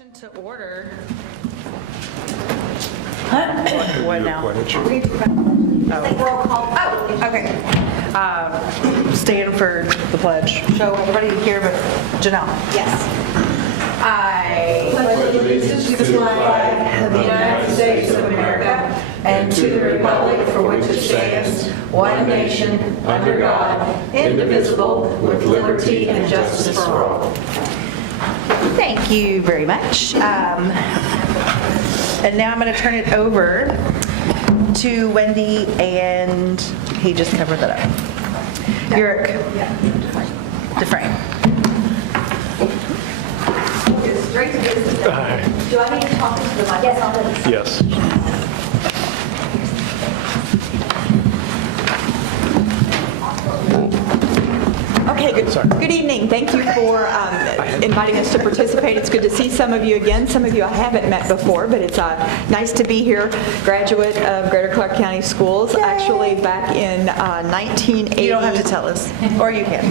Session to order. What now? Roll call. Oh, okay. Stand for the pledge. Show everybody here but Janelle. Yes. I pledge allegiance to the flag of the United States of America and to the republic for which it stands, one nation, under God, indivisible, with liberty and justice for all. Thank you very much. And now I'm going to turn it over to Wendy, and he just covered that up. Eric Dufresne. Straight to business. Do I need to talk into the mic? Yes, I'll do. Yes. Okay, good evening. Thank you for inviting us to participate. It's good to see some of you again. Some of you I haven't met before, but it's nice to be here. Graduate of Greater Clark County Schools, actually back in 1980. You don't have to tell us, or you can.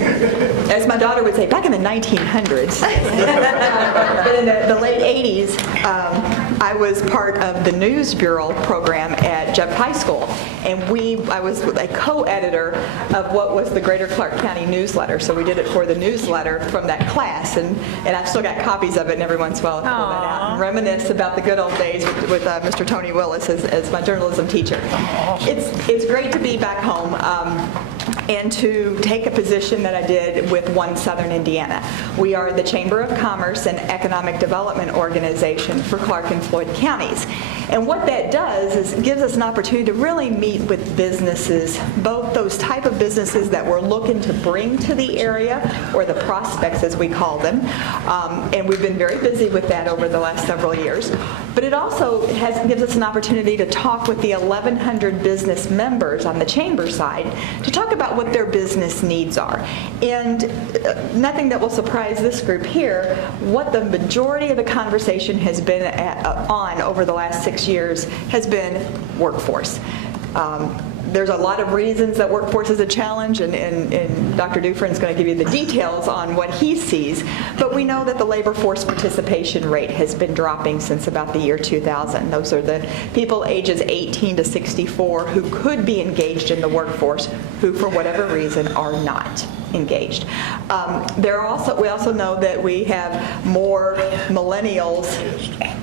As my daughter would say, back in the 1900s. But in the late 80s, I was part of the News Bureau program at Jeff High School, and I was a co-editor of what was the Greater Clark County newsletter. So we did it for the newsletter from that class, and I've still got copies of it, and every once in a while I'll pull that out and reminisce about the good old days with Mr. Tony Willis as my journalism teacher. It's great to be back home. And to take a position that I did with One Southern Indiana. We are the Chamber of Commerce and Economic Development Organization for Clark and Floyd counties. And what that does is it gives us an opportunity to really meet with businesses, both those type of businesses that we're looking to bring to the area, or the prospects as we call them. And we've been very busy with that over the last several years. But it also gives us an opportunity to talk with the 1,100 business members on the Chamber side to talk about what their business needs are. And nothing that will surprise this group here, what the majority of the conversation has been on over the last 6 years has been workforce. There's a lot of reasons that workforce is a challenge, and Dr. Dufresne's going to give you the details on what he sees, but we know that the labor force participation rate has been dropping since about the year 2000. Those are the people ages 18 to 64 who could be engaged in the workforce, who for whatever reason are not engaged. We also know that we have more millennials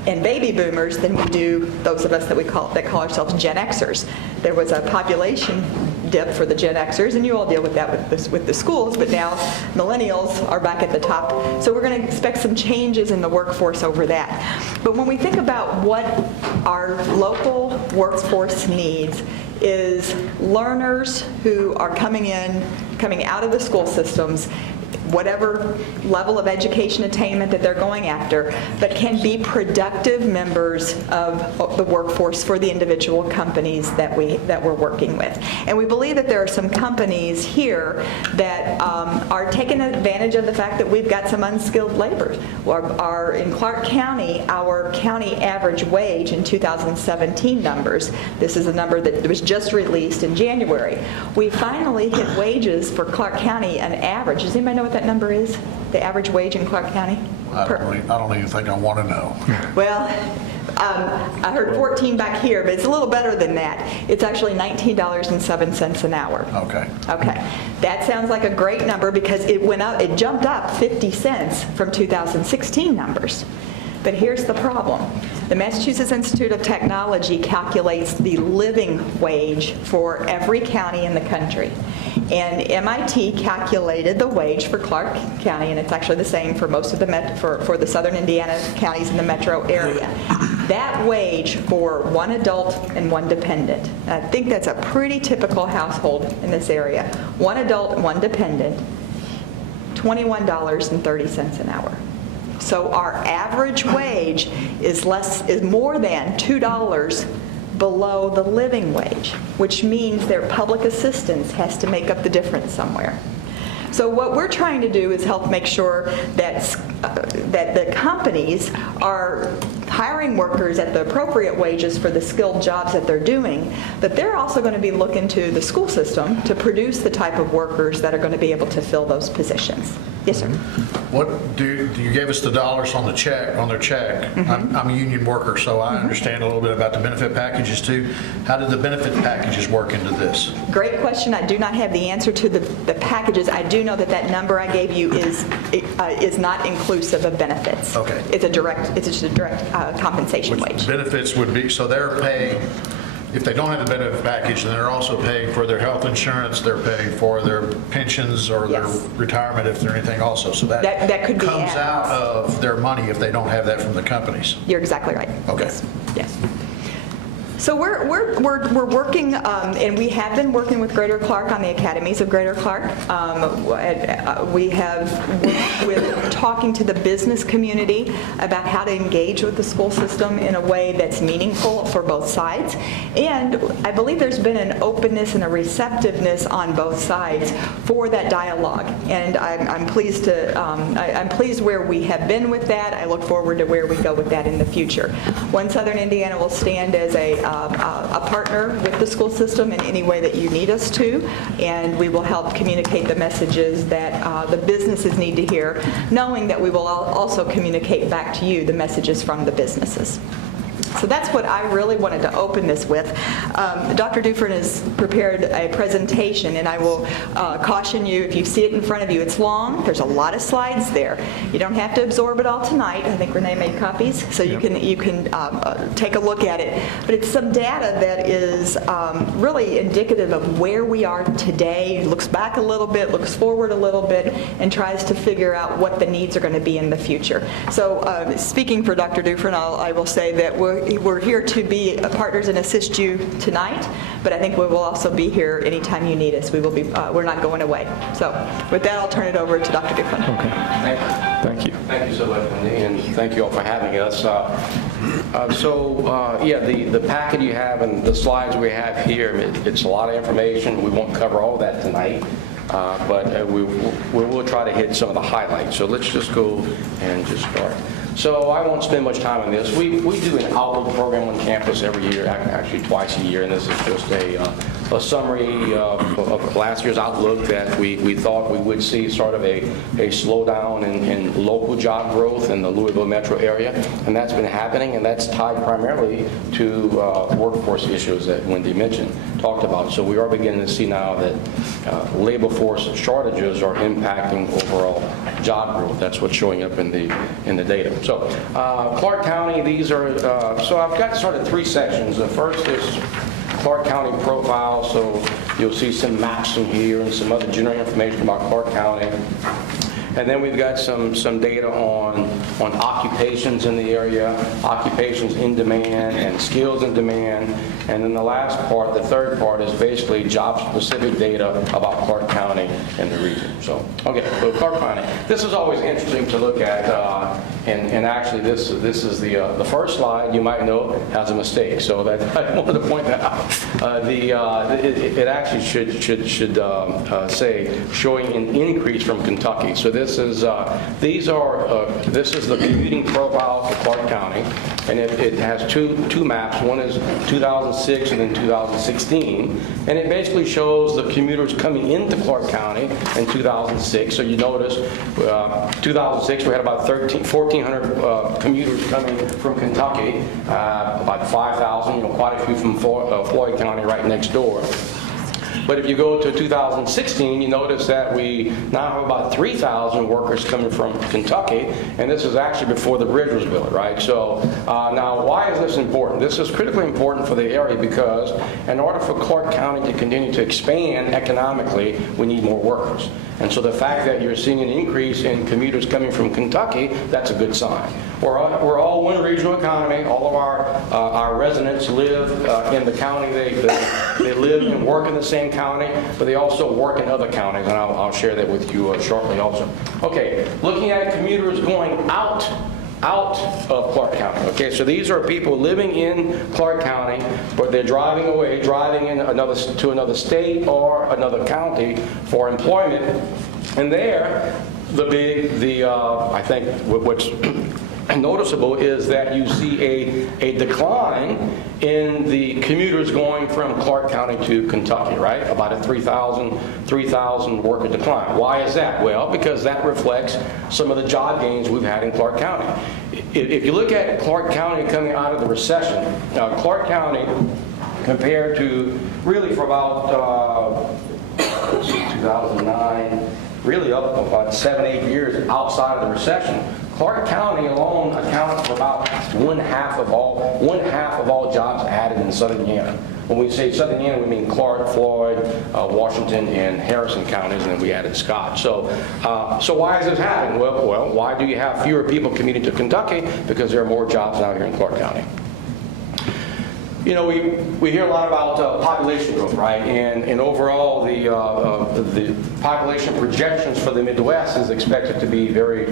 and baby boomers than we do those of us that call ourselves Gen Xers. There was a population dip for the Gen Xers, and you all deal with that with the schools, but now millennials are back at the top. So we're going to expect some changes in the workforce over that. But when we think about what our local workforce needs, is learners who are coming out of the school systems, whatever level of education attainment that they're going after, but can be productive members of the workforce for the individual companies that we're working with. And we believe that there are some companies here that are taking advantage of the fact that we've got some unskilled labor. In Clark County, our county average wage in 2017 numbers, this is a number that was just released in January. We finally hit wages for Clark County an average. Does anybody know what that number is? The average wage in Clark County? I don't even think I want to know. Well, I heard 14 back here, but it's a little better than that. It's actually $19.07 an hour. Okay. Okay. That sounds like a great number because it jumped up 50 cents from 2016 numbers. But here's the problem. The Massachusetts Institute of Technology calculates the living wage for every county in the country. And MIT calculated the wage for Clark County, and it's actually the same for most of for the southern Indiana counties in the metro area. That wage for one adult and one dependent, and I think that's a pretty typical household in this area, one adult and one dependent, $21.30 an hour. So our average wage is more than $2 below the living wage, which means their public assistance has to make up the difference somewhere. So what we're trying to do is help make sure that the companies are hiring workers at the appropriate wages for the skilled jobs that they're doing, that they're also going to be looking to the school system to produce the type of workers that are going to be able to fill those positions. Yes, sir. What do you gave us the dollars on the check, on their check? I'm a union worker, so I understand a little bit about the benefit packages too. How did the benefit packages work into this? Great question. I do not have the answer to the packages. I do know that that number I gave you is not inclusive of benefits. Okay. It's just a direct compensation wage. Benefits would be, so they're paying, if they don't have the benefit package, then they're also paying for their health insurance, they're paying for their pensions or their Yes. retirement if there's anything also. So That could be comes added. out of their money if they don't have that from the companies. You're exactly right. Okay. Yes. Yes. So we're working, and we have been working with Greater Clark on the academies of Greater Clark. We have worked with talking to the business community about how to engage with the school system in a way that's meaningful for both sides. And I believe there's been an openness and a receptiveness on both sides for that dialogue. And I'm pleased where we have been with that. I look forward to where we go with that in the future. One Southern Indiana will stand as a partner with the school system in any way that you need us to, and we will help communicate the messages that the businesses need to hear, knowing that we will also communicate back to you the messages from the businesses. So that's what I really wanted to open this with. Dr. Dufresne has prepared a presentation, and I will caution you, if you see it in front of you, it's long. There's a lot of slides there. You don't have to absorb it all tonight. I think Renee made copies, so you can take a look at it. But it's some data that is really indicative of where we are today. Looks back a little bit, looks forward a little bit, and tries to figure out what the needs are going to be in the future. So speaking for Dr. Dufresne, I will say that we're here to be partners and assist you tonight, but I think we will also be here anytime you need us. We will be. We're not going away. So with that, I'll turn it over to Dr. Dufresne. Okay. Thank you. Thank you so much, Wendy, and thank you all for having us. The packet you have and the slides we have here, it's a lot of information. We won't cover all of that tonight. But we will try to hit some of the highlights. So let's just go and just start. So I won't spend much time on this. We do an outlook program on campus every year, actually twice a year, and this is just a summary of last year's outlook that we thought we would see sort of a slowdown in local job growth in the Louisville metro area, and that's been happening, and that's tied primarily to workforce issues that Wendy talked about. So we are beginning to see now that labor force shortages are impacting overall job growth. That's what's showing up in the data. So Clark County, these are, so I've got sort of three sections. The first is Clark County profile, so you'll see some maps in here and some other general information about Clark County. And then we've got some data on occupations in the area, occupations in demand and skills in demand. And then the last part, the third part, is basically job-specific data about Clark County and the region. So, okay, so Clark County. This is always interesting to look at, and actually this is the first slide, you might know, has a mistake. So that I wanted to point that out. It actually should say showing an increase from Kentucky. So this is the commuting profile for Clark County, and it has two maps. One is 2006 and then 2016, and it basically shows the commuters coming into Clark County in 2006. So you notice 2006 we had about 1,400 commuters coming from Kentucky, about 5,000, quite a few from Floyd County right next door. But if you go to 2016, you notice that we now have about 3,000 workers coming from Kentucky, and this is actually before the bridge was built, right? So now, why is this important? This is critically important for the area because in order for Clark County to continue to expand economically, we need more workers. And so the fact that you're seeing an increase in commuters coming from Kentucky, that's a good sign. We're all one regional economy. All of our residents live in the county. They live and work in the same county, but they also work in other counties, and I'll share that with you shortly also. Okay, looking at commuters going out of Clark County. Okay, so these are people living in Clark County, but they're driving in to another state or another county for employment. And there, I think what's noticeable is that you see a decline in the commuters going from Clark County to Kentucky, right? About a 3,000 worker decline. Why is that? Well, because that reflects some of the job gains we've had in Clark County. If you look at Clark County coming out of the recession, Clark County compared to really for about 2009, really up about 7-8 years outside of the recession, Clark County alone accounted for about one half of all jobs added in Southern Indiana. When we say Southern Indiana, we mean Clark, Floyd, Washington, and Harrison counties, and then we added Scott. So why has this happened? Well, why do you have fewer people commuting to Kentucky? Because there are more jobs now here in Clark County. You know, we hear a lot about population growth, right? And overall, the population projections for the Midwest is expected to be very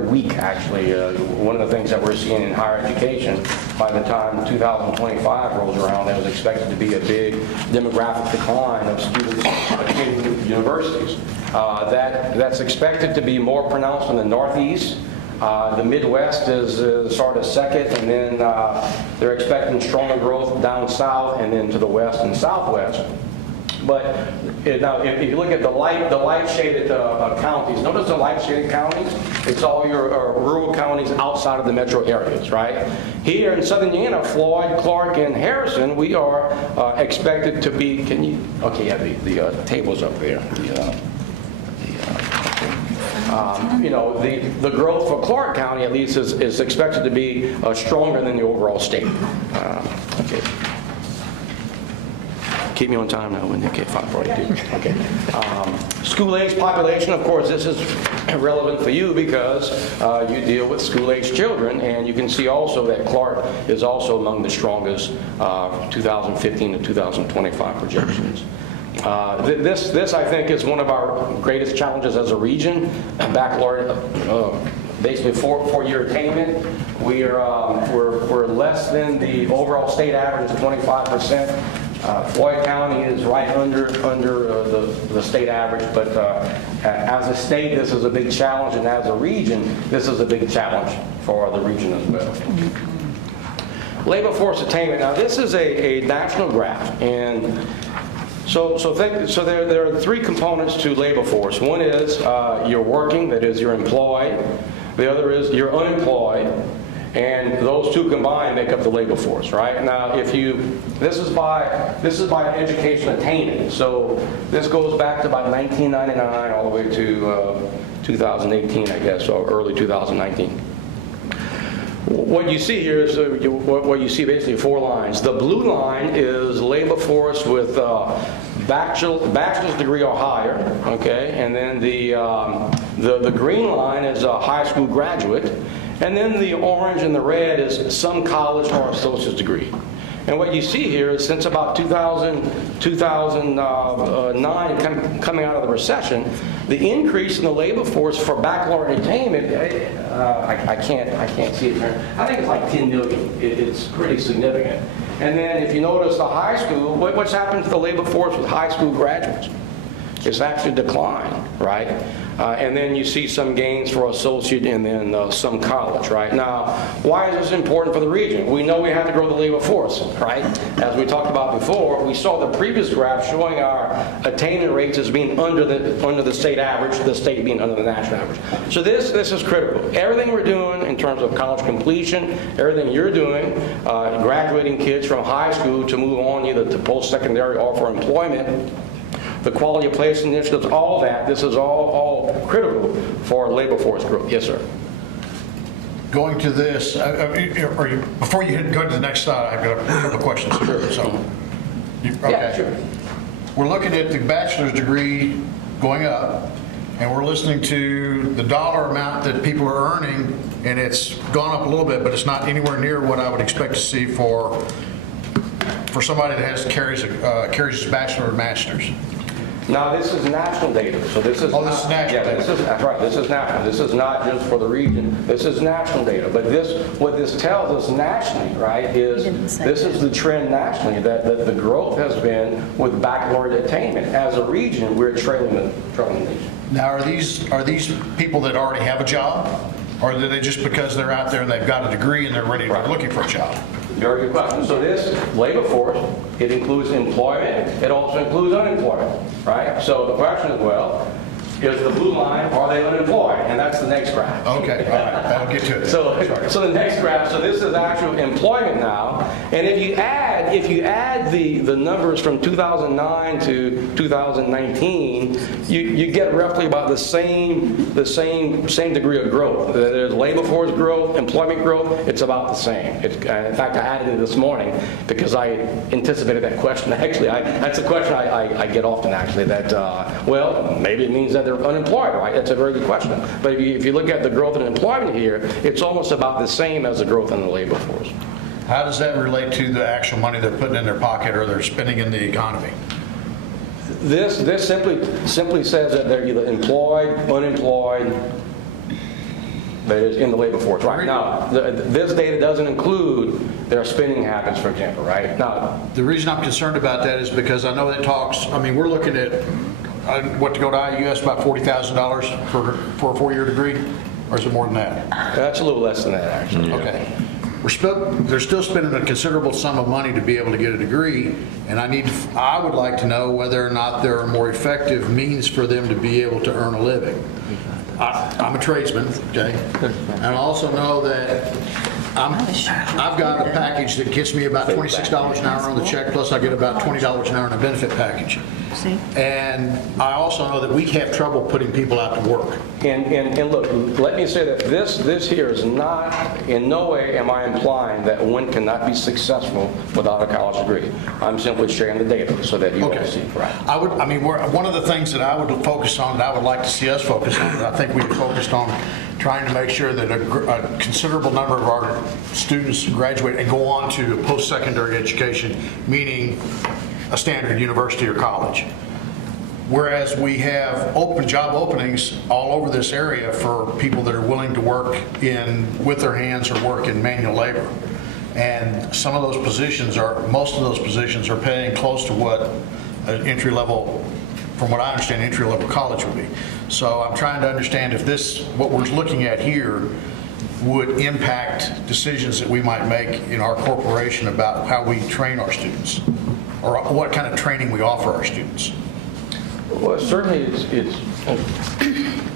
weak, actually. One of the things that we're seeing in higher education, by the time 2025 rolls around, there's expected to be a big demographic decline of students attending universities. That's expected to be more pronounced in the Northeast. The Midwest is sort of second, and then they're expecting stronger growth down south and then to the west and southwest. But now, if you look at the light-shaded counties, notice the light-shaded counties, it's all your rural counties outside of the metro areas, right? Here in Southern Indiana, Floyd, Clark, and Harrison, we are expected to be, the table's up there. You know, the growth for Clark County, at least, is expected to be stronger than the overall state. Okay. Keep me on time now. Okay, 5:42. Okay. School-age population, of course, this is relevant for you because you deal with school-age children, and you can see also that Clark is also among the strongest 2015 to 2025 projections. This, I think, is one of our greatest challenges as a region. Baccalaureate, basically four-year attainment. We're less than the overall state average, 25%. Floyd County is right under the state average, but as a state, this is a big challenge, and as a region, this is a big challenge for the region as well. Labor force attainment. Now, this is a national graph, and so there are three components to labor force. One is you're working, that is, you're employed. The other is you're unemployed, and those two combined make up the labor force, right? Now, this is by education attainment. So this goes back to about 1999 all the way to 2018, I guess, or early 2019. What you see here is what you see basically 4 lines. The blue line is labor force with bachelor's degree or higher, okay, and then the green line is a high school graduate, and then the orange and the red is some college or associate's degree. And what you see here is since about 2009, coming out of the recession, the increase in the labor force for baccalaureate attainment, I can't see it here. I think it's like 10 million. It's pretty significant. And then if you notice the high school, what's happened to the labor force with high school graduates? It's actually declined, right? And then you see some gains for associate and then some college, right? Now, why is this important for the region? We know we have to grow the labor force, right? As we talked about before, we saw the previous graph showing our attainment rates as being under the state average, the state being under the national average. So this is critical. Everything we're doing in terms of college completion, everything you're doing, graduating kids from high school to move on either to post-secondary or for employment, the quality of place initiatives, all that, this is all critical for labor force growth. Yes, sir. Going to this, before you go to the next slide, I've got a couple questions. Sure. So, okay. Yeah, sure. We're looking at the bachelor's degree going up, and we're listening to the dollar amount that people are earning, and it's gone up a little bit, but it's not anywhere near what I would expect to see for somebody that carries his bachelor or master's. Now, this is national data, so this is this is national data. That's right, this is national. This is not just for the region. This is national data. But what this tells us nationally, right, is this is the trend nationally, that the growth has been with baccalaureate attainment. As a region, we're trailing the nation. Now, are these people that already have a job? Or are they just because they're out there and they've got a degree and they're ready, they're looking for a job? Very good question. So this labor force, it includes employment, it also includes unemployment, right? So the question is, well, is the blue line, are they unemployed? And that's the next graph. Okay, all right, I'll get to it. So the next graph, so this is actual employment now, and if you add the numbers from 2009 to 2019, you get roughly about the same degree of growth. There's labor force growth, employment growth, it's about the same. In fact, I added it this morning because I anticipated that question. Actually, that's a question I get often, actually, that, well, maybe it means that they're unemployed, right? That's a very good question. But if you look at the growth in employment here, it's almost about the same as the growth in the labor force. How does that relate to the actual money they're putting in their pocket or they're spending in the economy? This simply says that they're either employed, unemployed, that is in the labor force. Right now, this data doesn't include their spending habits, for example, right? Now, The reason I'm concerned about that is because I know it talks, I mean, we're looking at, what, to go to IUS, about $40,000 for a 4-year degree? Or is it more than that? that's a little less than that, actually. Okay. They're still spending a considerable sum of money to be able to get a degree, and I would like to know whether or not there are more effective means for them to be able to earn a living. I'm a tradesman, okay? And I also know that I've got a package that gets me about $26 an hour on the check, plus I get about $20 an hour in a benefit package. And I also know that we have trouble putting people out to work. And look, let me say that this here is not, in no way am I implying that one cannot be successful without a college degree. I'm simply sharing the data so that you all see. Right. One of the things that I would focus on, that I would like to see us focus on, and I think we focused on trying to make sure that a considerable number of our students graduate and go on to post-secondary education, meaning a standard university or college. Whereas we have open job openings all over this area for people that are willing to work with their hands or work in manual labor. And most of those positions are paying close to what an entry-level, from what I understand, entry-level college would be. So I'm trying to understand if what we're looking at here would impact decisions that we might make in our corporation about how we train our students, or what kind of training we offer our students. Well, certainly it's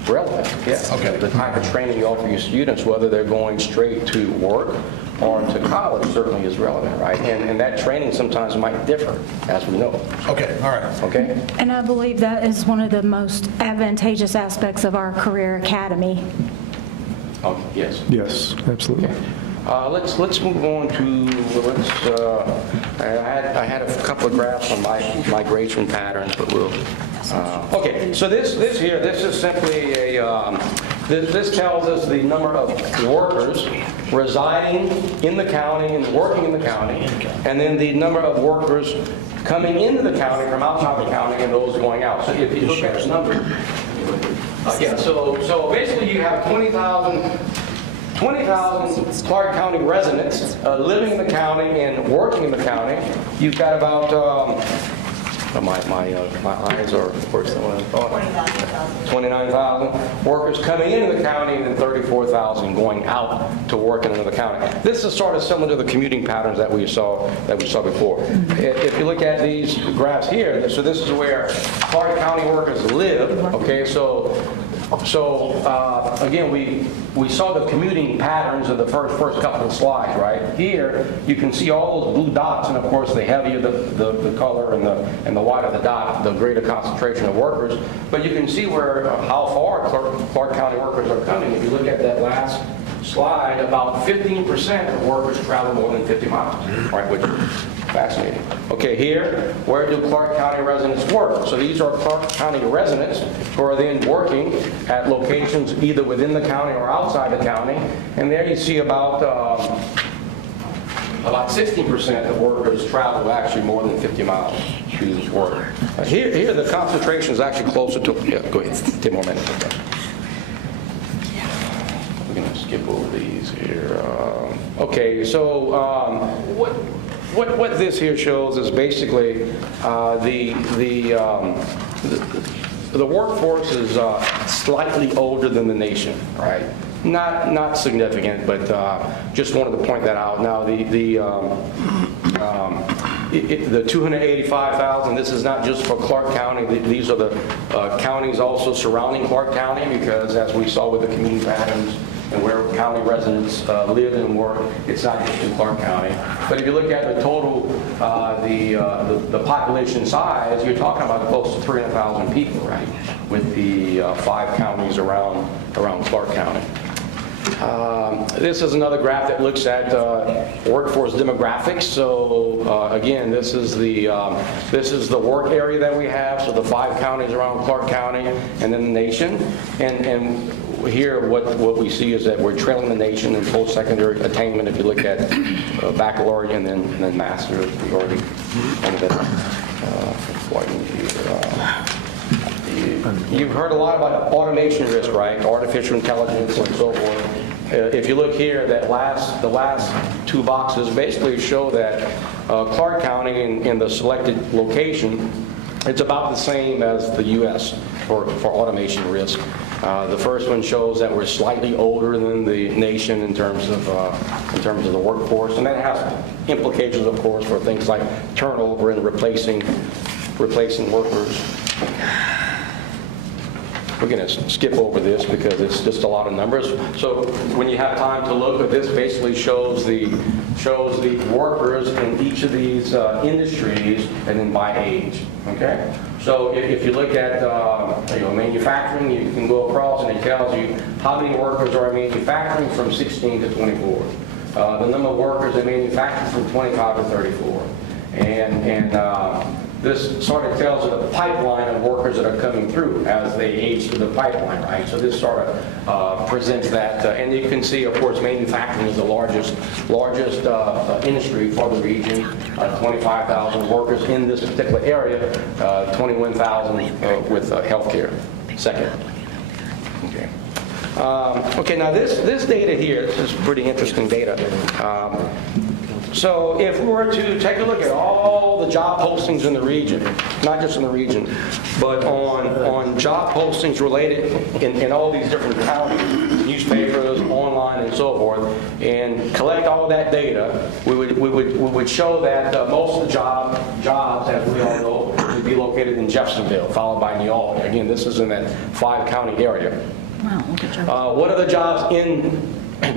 relevant, yeah. Okay. The type of training you offer your students, whether they're going straight to work or to college, certainly is relevant, right? And that training sometimes might differ, as we know. Okay, all right. Okay? And I believe that is one of the most advantageous aspects of our career academy. Oh, yes. Yes, absolutely. Let's move on to, I had a couple of graphs on migration patterns, but we'll, okay, so this is simply this tells us the number of workers residing in the county and working in the county, and then the number of workers coming into the county from outside the county and those going out. So if you look at the number, yeah, so basically you have 20,000 Clark County residents living in the county and working in the county. You've got about, my eyes are, where's the one? 29,000 workers coming into the county, and then 34,000 going out to work in another county. This is sort of similar to the commuting patterns that we saw before. If you look at these graphs here, so this is where Clark County workers live. Okay, so again, we saw the commuting patterns of the first couple of slides, right? Here, you can see all those blue dots, and of course, the heavier the color and the wider the dot, the greater concentration of workers. But you can see how far Clark County workers are coming. If you look at that last slide, about 15% of workers travel more than 50 miles, right? Which is fascinating. Okay, here, where do Clark County residents work? So these are Clark County residents who are then working at locations either within the county or outside the county. And there you see about 16% of workers travel actually more than 50 miles to work. Here the concentration is actually closer to, yeah, go ahead, 10 more minutes. Okay. We're going to skip over these here. Okay, so what this here shows is basically the workforce is slightly older than the nation, right? Not significant, but just wanted to point that out. Now, the 285,000, this is not just for Clark County. These are the counties also surrounding Clark County, because as we saw with the community patterns and where county residents live and work, it's not just in Clark County. But if you look at the total, the population size, you're talking about close to 300,000 people, right? With the 5 counties around Clark County. This is another graph that looks at workforce demographics. So again, this is the work area that we have. So the 5 counties around Clark County, and then the nation. And here, what we see is that we're trailing the nation in post-secondary attainment. If you look at baccalaureate and then master's, we already kind You've heard a lot about automation risk, right? Artificial intelligence and so forth. If you look here, the last 2 boxes basically show that Clark County in the selected location, it's about the same as the U.S. for automation risk. The first one shows that we're slightly older than the nation in terms of the workforce, and that has implications, of course, for things like turnover and replacing workers. We're going to skip over this because it's just a lot of numbers. So when you have time to look at this, basically shows the workers in each of these industries and then by age. Okay. So if you look at manufacturing, you can go across and it tells you how many workers are in manufacturing from 16 to 24. The number of workers in manufacturing from 25 to 34, and this sort of tells you the pipeline of workers that are coming through as they age through the pipeline, right? So this sort of presents that, and you can see, of course, manufacturing is the largest industry for the region. 25,000 workers in this particular area, 21,000 with healthcare. Second. Okay. Okay. Now this data here, this is pretty interesting data. So if we were to take a look at all the job postings in the region, not just in the region, but on job postings related in all these different counties, newspapers, online, and so forth, and collect all that data, we would show that most of the jobs, as we all know, would be located in Jeffersonville, followed by New Albany. Again, this is in that 5-county area. Wow, look at your... What are the jobs in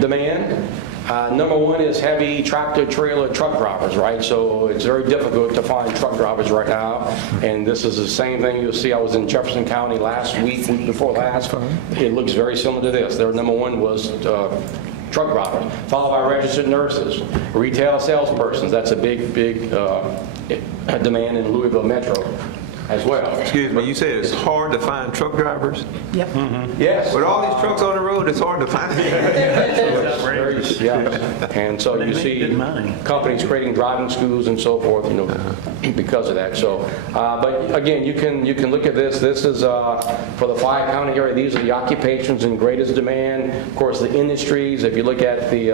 demand? Number 1 is heavy tractor, trailer, truck drivers, right? So it's very difficult to find truck drivers right now. And this is the same thing you'll see. I was in Jefferson County last week before last. It looks very similar to this. Their number 1 was truck drivers, followed by registered nurses, retail salespersons. That's a big demand in Louisville Metro as well. Excuse me, you said it's hard to find truck drivers? Yep. Mm-hmm. Yes. With all these trucks on the road, it's hard to find. Yeah. And so you see companies creating driving schools and so forth, because of that. So, but again, you can look at this. This is for the 5-county area. These are the occupations in greatest demand. Of course, the industries. If you look at the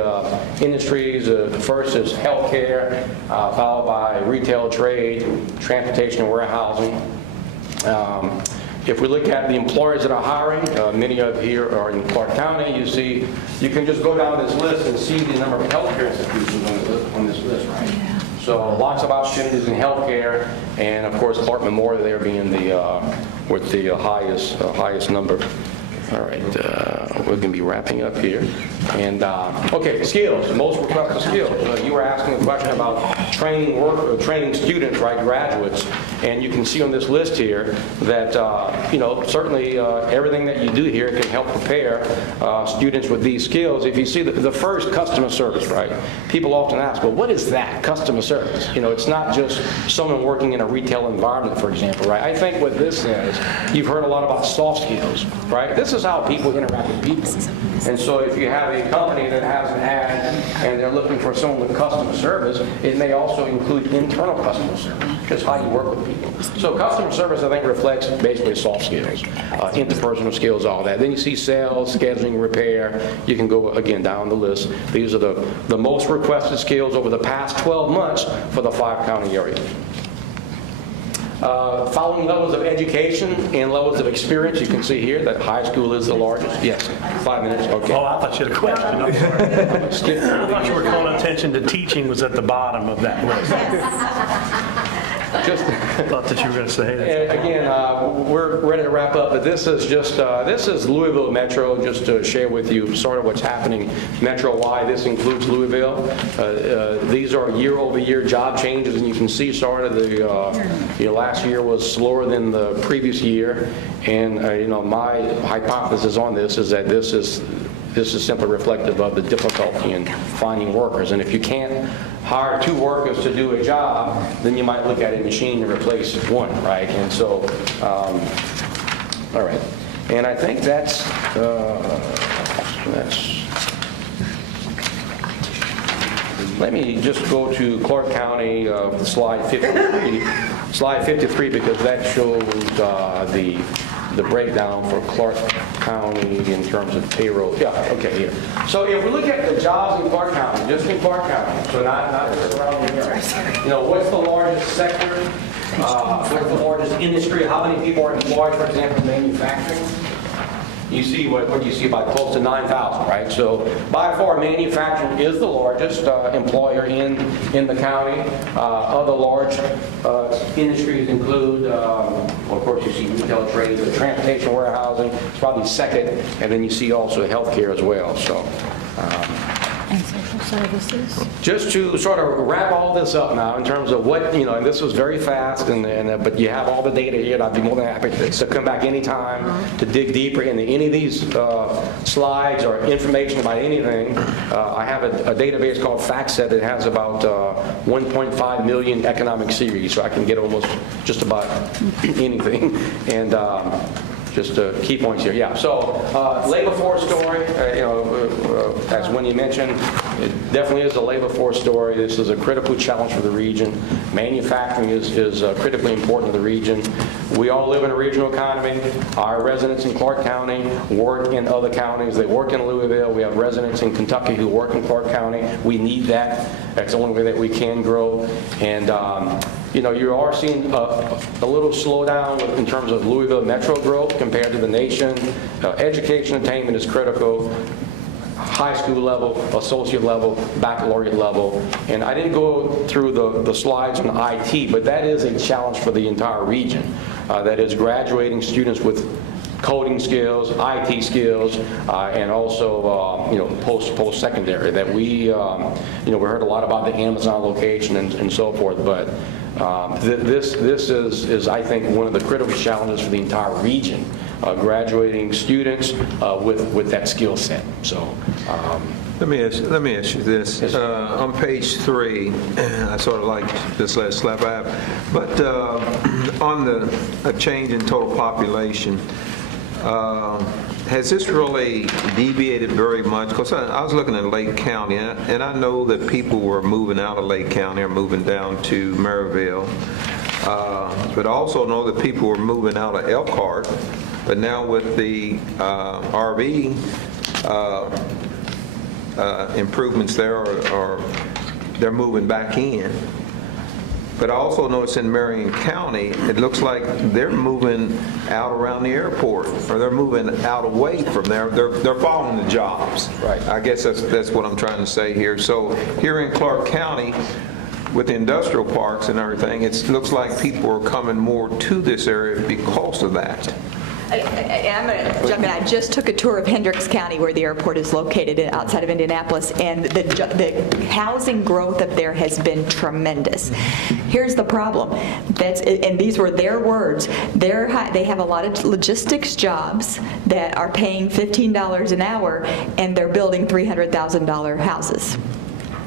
industries, first is healthcare, followed by retail, trade, transportation, and warehousing. If we look at the employers that are hiring, many of here are in Clark County. You can just go down this list and see the number of healthcare institutions on this list, right? Yeah. So lots of opportunities in healthcare, and of course Clark Memorial there being with the highest number. All right, we're going to be wrapping up here. And okay, skills, most requested skills. You were asking a question about training students, right, graduates, and you can see on this list here that certainly everything that you do here can help prepare students with these skills. If you see the first, customer service, right? People often ask, well, what is that, customer service? It's not just someone working in a retail environment, for example, right? I think what this is, you've heard a lot about soft skills, right? This is how people interact with people. And so if you have a company that has an ad and they're looking for someone with customer service, it may also include internal customer service, just how you work with people. So customer service, I think, reflects basically soft skills, interpersonal skills, all that. Then you see sales, scheduling, repair. You can go, again, down the list. These are the most requested skills over the past 12 months for the 5-county area. Following levels of education and levels of experience, you can see here that high school is the largest. Yes, 5 minutes, okay. Oh, I thought you had a question. I'm sorry. I thought you were calling attention to teaching was at the bottom of that list. Just, I thought that you were going to say that. and again, we're ready to wrap up, but this is just, this is Louisville Metro, just to share with you sort of what's happening metro-wide. This includes Louisville. These are year-over-year job changes, and you can see sort of the, last year was slower than the previous year. And, my hypothesis on this is that this is simply reflective of the difficulty in finding workers. And if you can't hire 2 workers to do a job, then you might look at a machine to replace one, right? And so, all right. And I think that's let me just go to Clark County, slide 53. Slide 53, because that shows the breakdown for Clark County in terms of payroll. Yeah, okay, here. So if we look at the jobs in Clark County, just in Clark County, so not just around the area, what's the largest sector? What's the largest industry? How many people are employed, for example, in manufacturing? You see what do you see, about close to 9,000, right? So by far, manufacturing is the largest employer in the county. Other large industries include, of course, you see retail trade, transportation, warehousing. It's probably second, and then you see also healthcare as well. So. And social services. Just to sort of wrap all this up now in terms of what, and this was very fast, but you have all the data here, and I'd be more than happy to come back anytime to dig deeper into any of these slides or information about anything. I have a database called FactSet that has about 1.5 million economic series, so I can get almost just about anything. And just key points here. Yeah, so labor force story, as Wendy mentioned, it definitely is a labor force story. This is a critical challenge for the region. Manufacturing is critically important to the region. We all live in a regional economy. Our residents in Clark County work in other counties. They work in Louisville. We have residents in Kentucky who work in Clark County. We need that. That's the only way that we can grow. And you are seeing a little slowdown in terms of Louisville metro growth compared to the nation. Education attainment is critical. High school level, associate level, baccalaureate level. And I didn't go through the slides on IT, but that is a challenge for the entire region. That is graduating students with coding skills, IT skills, and also post-secondary. That we heard a lot about the Amazon location and so forth, but this is I think one of the critical challenges for the entire region, graduating students with that skill set. So. Let me ask you this. On page 3, I sort of like this last slide I have, but on a change in total population, has this really deviated very much? Because I was looking at Lake County, and I know that people were moving out of Lake County or moving down to Maryville, but I also know that people were moving out of Elkhart, but now with the RV improvements there, or they're moving back in. But I also noticed in Marion County, it looks like they're moving out around the airport, or they're moving out away from there. They're following the jobs. Right. I guess that's what I'm trying to say here. So here in Clark County, with the industrial parks and everything, it looks like people are coming more to this area because of that. I'm going to jump in. I just took a tour of Hendricks County, where the airport is located outside of Indianapolis, and the housing growth up there has been tremendous. Here's the problem. And these were their words. They have a lot of logistics jobs that are paying $15 an hour, and they're building $300,000 houses.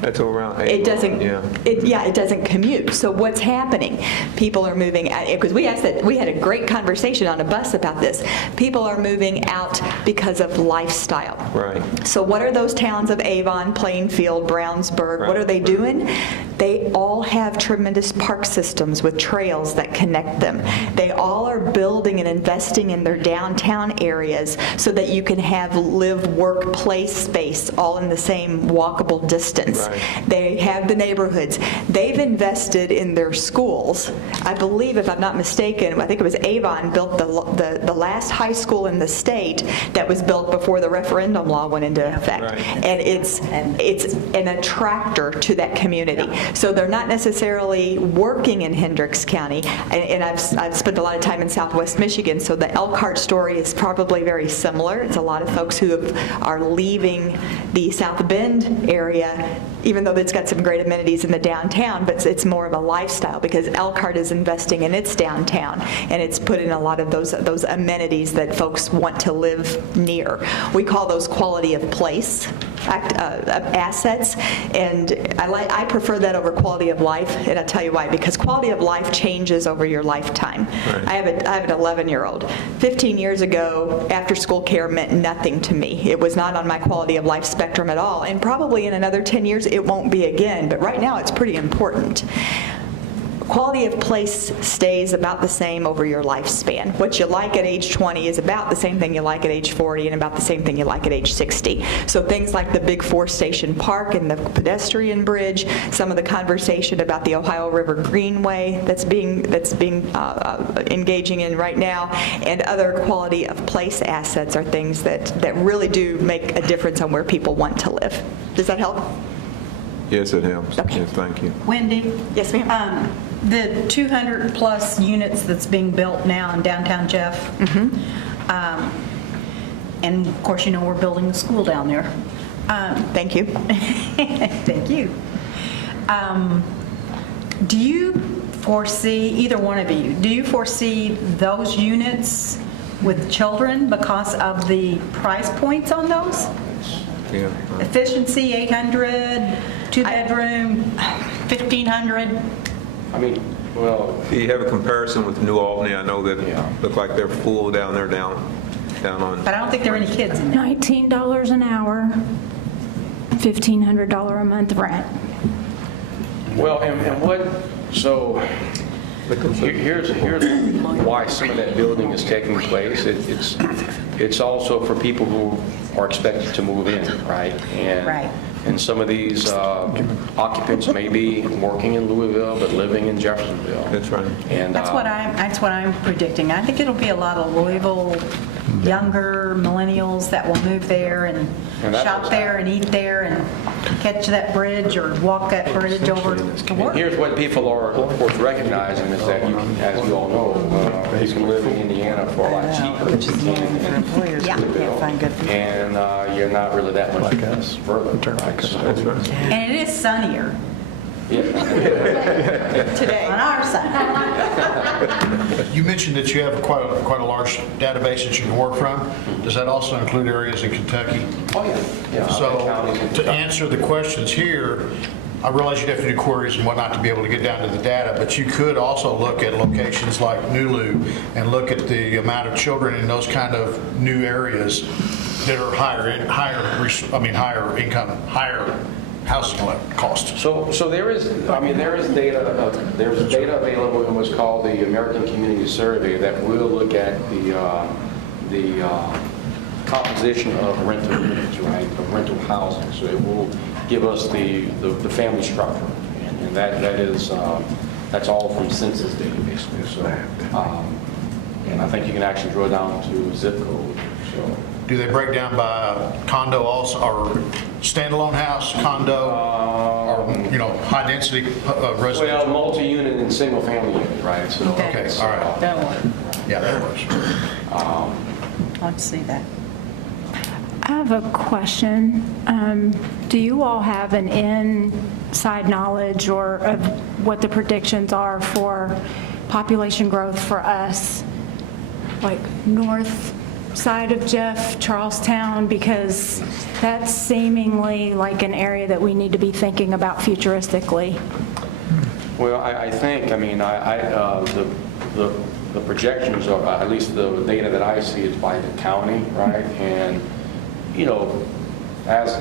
That's around 8. It doesn't. Yeah. It doesn't commute. So what's happening? People are moving out, because we had a great conversation on a bus about this. People are moving out because of lifestyle. Right. So what are those towns of Avon, Plainfield, Brownsburg? Right. What are they doing? They all have tremendous park systems with trails that connect them. They all are building and investing in their downtown areas so that you can have live, work, play space all in the same walkable distance. Right. They have the neighborhoods. They've invested in their schools. I believe, if I'm not mistaken, I think it was Avon built the last high school in the state that was built before the referendum law went into effect. Right. And it's an attractor to that community. So they're not necessarily working in Hendricks County. And I've spent a lot of time in Southwest Michigan, so the Elkhart story is probably very similar. It's a lot of folks who are leaving the South Bend area, even though it's got some great amenities in the downtown, but it's more of a lifestyle because Elkhart is investing in its downtown, and it's put in a lot of those amenities that folks want to live near. We call those quality of place assets, and I prefer that over quality of life, and I'll tell you why. Because quality of life changes over your lifetime. Right. I have an 11-year-old. 15 years ago, after-school care meant nothing to me. It was not on my quality of life spectrum at all, and probably in another 10 years it won't be again, but right now it's pretty important. Quality of place stays about the same over your lifespan. What you like at age 20 is about the same thing you like at age 40 and about the same thing you like at age 60. So things like the big 4-station park and the pedestrian bridge, some of the conversation about the Ohio River Greenway that's being engaging in right now, and other quality of place assets are things that really do make a difference on where people want to live. Does that help? Yes, it helps. Okay. Yes, thank you. Wendy? Yes, ma'am. The 200-plus units that's being built now in downtown Jeff, and of course, we're building the school down there. Thank you. Thank you. Do you foresee, either one of you, do you foresee those units with children because of the price points on those? Yeah. Efficiency, 800, two-bedroom, 1,500? I mean, well, Do you have a comparison with New Albany? I know that Yeah. look like they're full down there, down on. But I don't think there are any kids in there. $19 an hour, $1,500 a month rent. well, and what, so here's why some of that building is taking place. It's also for people who are expected to move in, right? Right. And some of these occupants may be working in Louisville but living in Jeffersonville. That's right. And That's what I'm predicting. I think it'll be a lot of Louisville younger millennials that will move there and And that's shop what's there and eat there and catch that bridge or walk that bridge over to And work. here's what people are, of course, recognizing is that, as you all know, you can live in Indiana for a lot cheaper than you can in Employers Louisville. can't find good people. And you're not really that much further, right? So, And it is sunnier yeah. Today. on our side. You mentioned that you have quite a large database that you can work from. Does that also include areas in Kentucky? Oh, yeah. Yeah. So Counties and to stuff. answer the questions here, I realize you'd have to do queries and whatnot to be able to get down to the data, but you could also look at locations like Nulu and look at the amount of children in those kind of new areas that are higher income, higher housing cost. So there is data available in what's called the American Community Survey that will look at the composition of rental units, right, of rental housing. So it will give us the family structure, and that's all from census data, basically. So, and I think you can actually drill down to zip code. So. Do they break down by condo also, or standalone house, condo, or, high density residential? Well, multi-unit and single-family unit, right? So, Okay, all right. That one. Yeah, that works. I'd like to see that. I have a question. Do you all have an inside knowledge or of what the predictions are for population growth for us, like north side of Jeff, Charlestown, because that's seemingly like an area that we need to be thinking about futuristically? Well, I think, the projections are, at least the data that I see, is by the county, right? And, as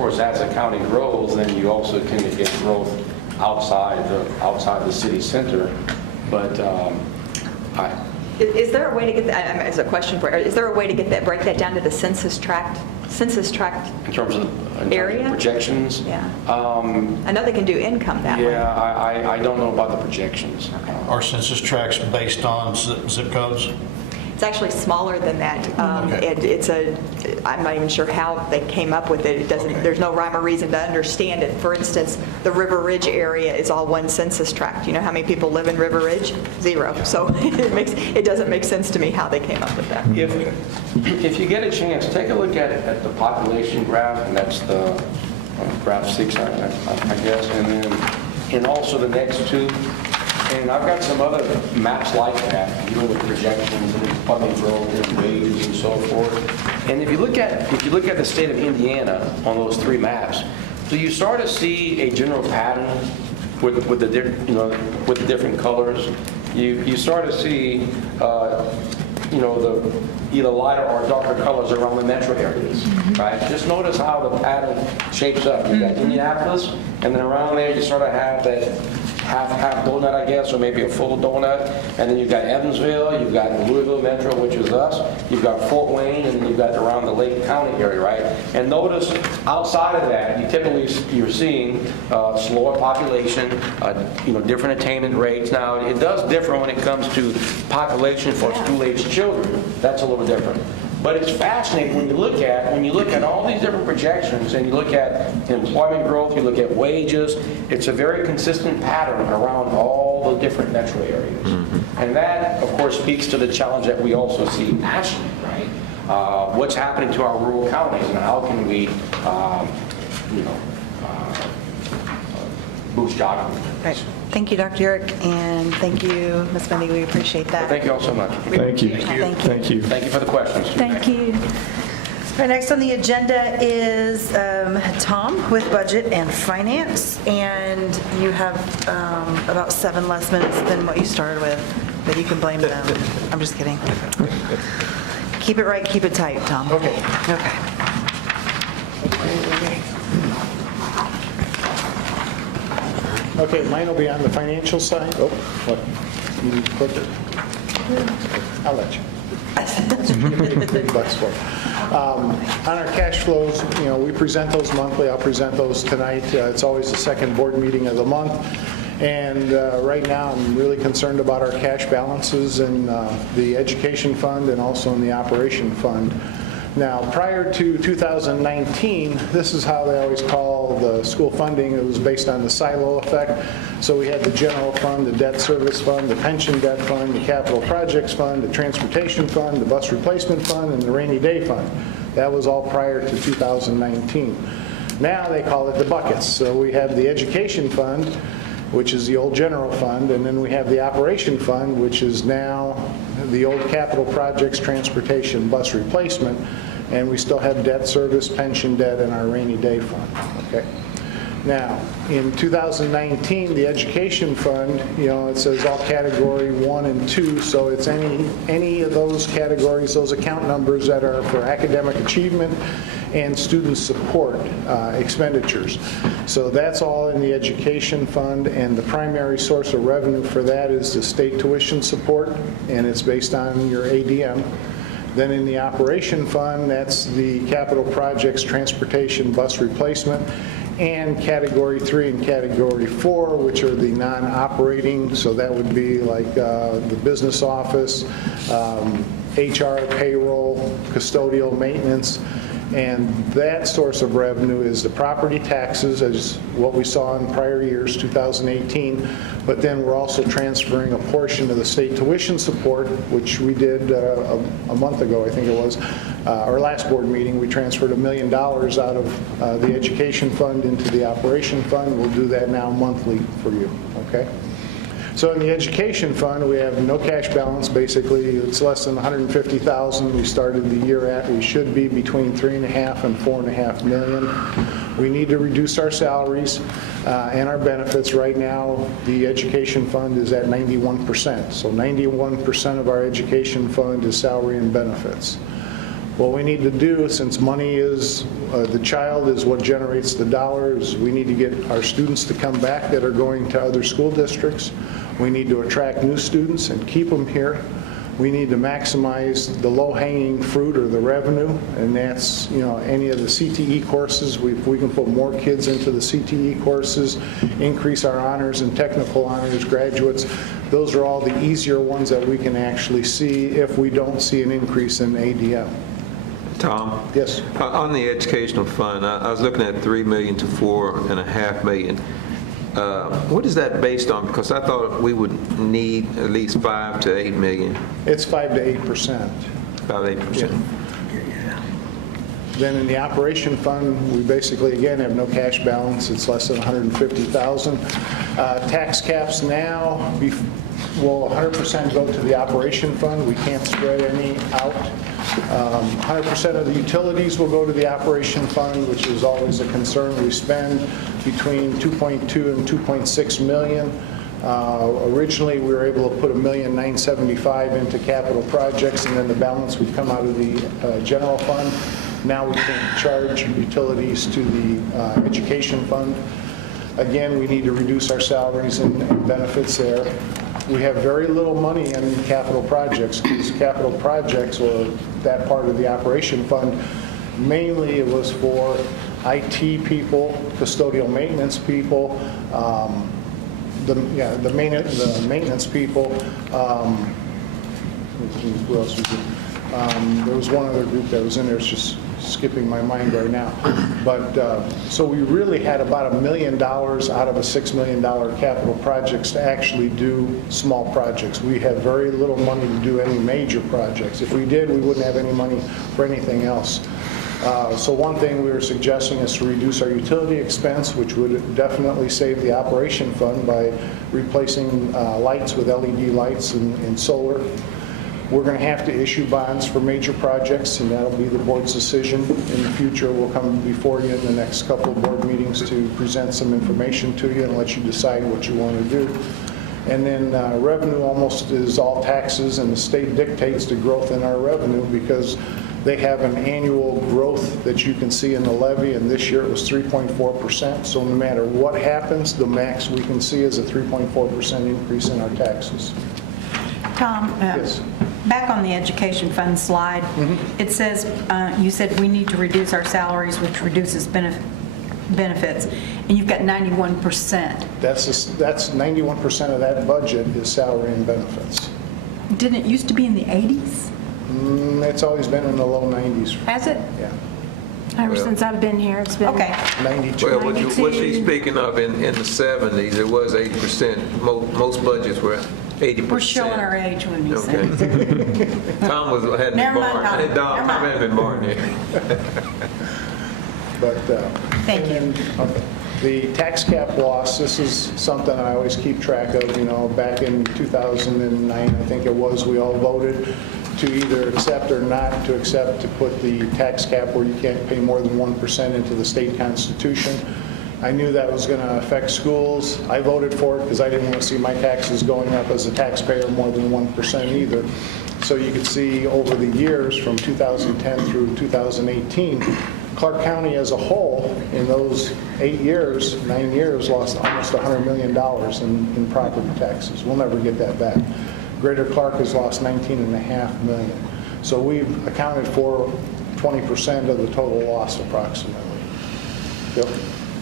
course, as the county grows, then you also tend to get growth outside the city center. But Is there a way to get that, as a question for, is there a way to get that, break that down to the census tract in terms of area? projections, Yeah. I know they can do income that way. yeah, I don't know about the projections. Are census tracts based on zip codes? It's actually smaller than that. Okay. I'm not even sure how they came up with it. It doesn't, Okay. there's no rhyme or reason to understand it. For instance, the River Ridge area is all one census tract. You know how many people live in River Ridge? 0. So it doesn't make sense to me how they came up with that. If you get a chance, take a look at the population graph, and that's the graph 6, I guess, and also the next two. And I've got some other maps like that, dealing with projections and funding growth and wages and so forth. And if you look at the state of Indiana on those 3 maps, so you start to see a general pattern with the different colors. You start to see the either lighter or darker colors around the metro areas, right? Just notice how the pattern shapes up. You got Indianapolis, and then around there you sort of have that half donut, I guess, or maybe a full donut. And then you've got Evansville, you've got the Louisville Metro, which is us. You've got Fort Wayne, and then you've got around the Lake County area, right? And notice outside of that, you're seeing slower population, different attainment rates. Now, it does differ when it comes to population for school-age children. That's a little different. But it's fascinating when you look at all these different projections, and you look at employment growth, you look at wages. It's a very consistent pattern around all the different metro areas. And that, of course, speaks to the challenge that we also see nationally, right? What's happening to our rural counties, and how can we, boost job growth? Right. Thank you, Dr. Yerrick, and thank you, Ms. Bundy. We appreciate that. Thank you all so much. Thank you. Thank you. Thank you for the questions. Thank you. All right, next on the agenda is Tom with Budget and Finance, and you have about 7 less minutes than what you started with, but you can blame them. I'm just kidding. Keep it right, keep it tight, Tom. Okay. Okay. Okay, mine will be on the financial side. Oh, what? You need quicker? I'll let you. $3 for it. On our cash flows, we present those monthly. I'll present those tonight. It's always the second board meeting of the month. And right now, I'm really concerned about our cash balances in the education fund and also in the operation fund. Now, prior to 2019, this is how they always call the school funding. It was based on the silo effect. So we had the general fund, the debt service fund, the pension debt fund, the capital projects fund, the transportation fund, the bus replacement fund, and the rainy day fund. That was all prior to 2019. Now they call it the buckets. So we have the education fund, which is the old general fund, and then we have the operation fund, which is now the old capital projects, transportation, bus replacement, and we still have debt service, pension debt, and our rainy day fund. Okay. Now, in 2019, the education fund, it says all category 1 and 2, so it's any of those categories, those account numbers that are for academic achievement and student support expenditures. So that's all in the education fund, and the primary source of revenue for that is the state tuition support, and it's based on your ADM. Then in the operation fund, that's the capital projects, transportation, bus replacement, and category 3 and category 4, which are the non-operating, so that would be like the business office, HR, payroll, custodial, maintenance. And that source of revenue is the property taxes, as what we saw in prior years, 2018. But then we're also transferring a portion of the state tuition support, which we did a month ago, I think it was. Our last board meeting, we transferred $1 million out of the education fund into the operation fund. We'll do that now monthly for you, okay? So in the education fund, we have no cash balance. Basically, it's less than $150,000 we started the year at. We should be between $3.5 and $4.5 million. We need to reduce our salaries and our benefits. Right now, the education fund is at 91%. So 91% of our education fund is salary and benefits. What we need to do, since money is, the child is what generates the dollars, we need to get our students to come back that are going to other school districts. We need to attract new students and keep them here. We need to maximize the low-hanging fruit or the revenue, and that's, any of the CTE courses. If we can put more kids into the CTE courses, increase our honors and technical honors graduates, those are all the easier ones that we can actually see if we don't see an increase in ADM. Tom? Yes. On the educational fund, I was looking at $3 million to $4.5 million. What is that based on? Because I thought we would need at least $5 to $8 million. It's 5 to 8%. About 8%. Then in the operation fund, we basically, again, have no cash balance. It's less than $150,000. Tax caps now will 100% go to the operation fund. We can't spread any out. 100% of the utilities will go to the operation fund, which is always a concern. We spend between 2.2 and 2.6 million. Originally, we were able to put $1,975,000 into capital projects, and then the balance would come out of the general fund. Now we can charge utilities to the education fund. Again, we need to reduce our salaries and benefits there. We have very little money in capital projects, because capital projects, or that part of the operation fund, mainly it was for IT people, custodial maintenance people, the maintenance people. Who else was it? There was one other group that was in there. It's just skipping my mind right now. But so we really had about $1 million out of a $6 million capital projects to actually do small projects. We have very little money to do any major projects. If we did, we wouldn't have any money for anything else. So one thing we were suggesting is to reduce our utility expense, which would definitely save the operation fund by replacing lights with LED lights and solar. We're going to have to issue bonds for major projects, and that'll be the board's decision. In the future, we'll come before you in the next couple of board meetings to present some information to you and let you decide what you want to do. And then revenue almost is all taxes, and the state dictates the growth in our revenue because they have an annual growth that you can see in the levy, and this year it was 3.4%. So no matter what happens, the max we can see is a 3.4% increase in our taxes. Tom, Yes. back on the education fund slide, it says, you said we need to reduce our salaries, which reduces benefits, and you've got 91%. That's 91% of that budget is salary and benefits. Didn't it used to be in the 80s? It's always been in the low 90s. Has it? Yeah, Ever since I've been here, it's been. Okay. 92. Well, what she's speaking of in the 70s, it was 80%. Most budgets were 80%. We're showing our age when we say it. Okay. Tom hadn't been Never mind, born. Tom. Never Tom mind. hadn't been born yet. But, Thank you. and then, okay. The tax cap loss, this is something I always keep track of. Back in 2009, I think it was, we all voted to either accept or not to accept to put the tax cap where you can't pay more than 1% into the state constitution. I knew that was going to affect schools. I voted for it because I didn't want to see my taxes going up as a taxpayer more than 1% either. So you could see over the years from 2010 through 2018, Clark County as a whole in those 9 years, lost almost $100 million in property taxes. We'll never get that back. Greater Clark has lost $19.5 million. So we've accounted for 20% of the total loss approximately. Yep.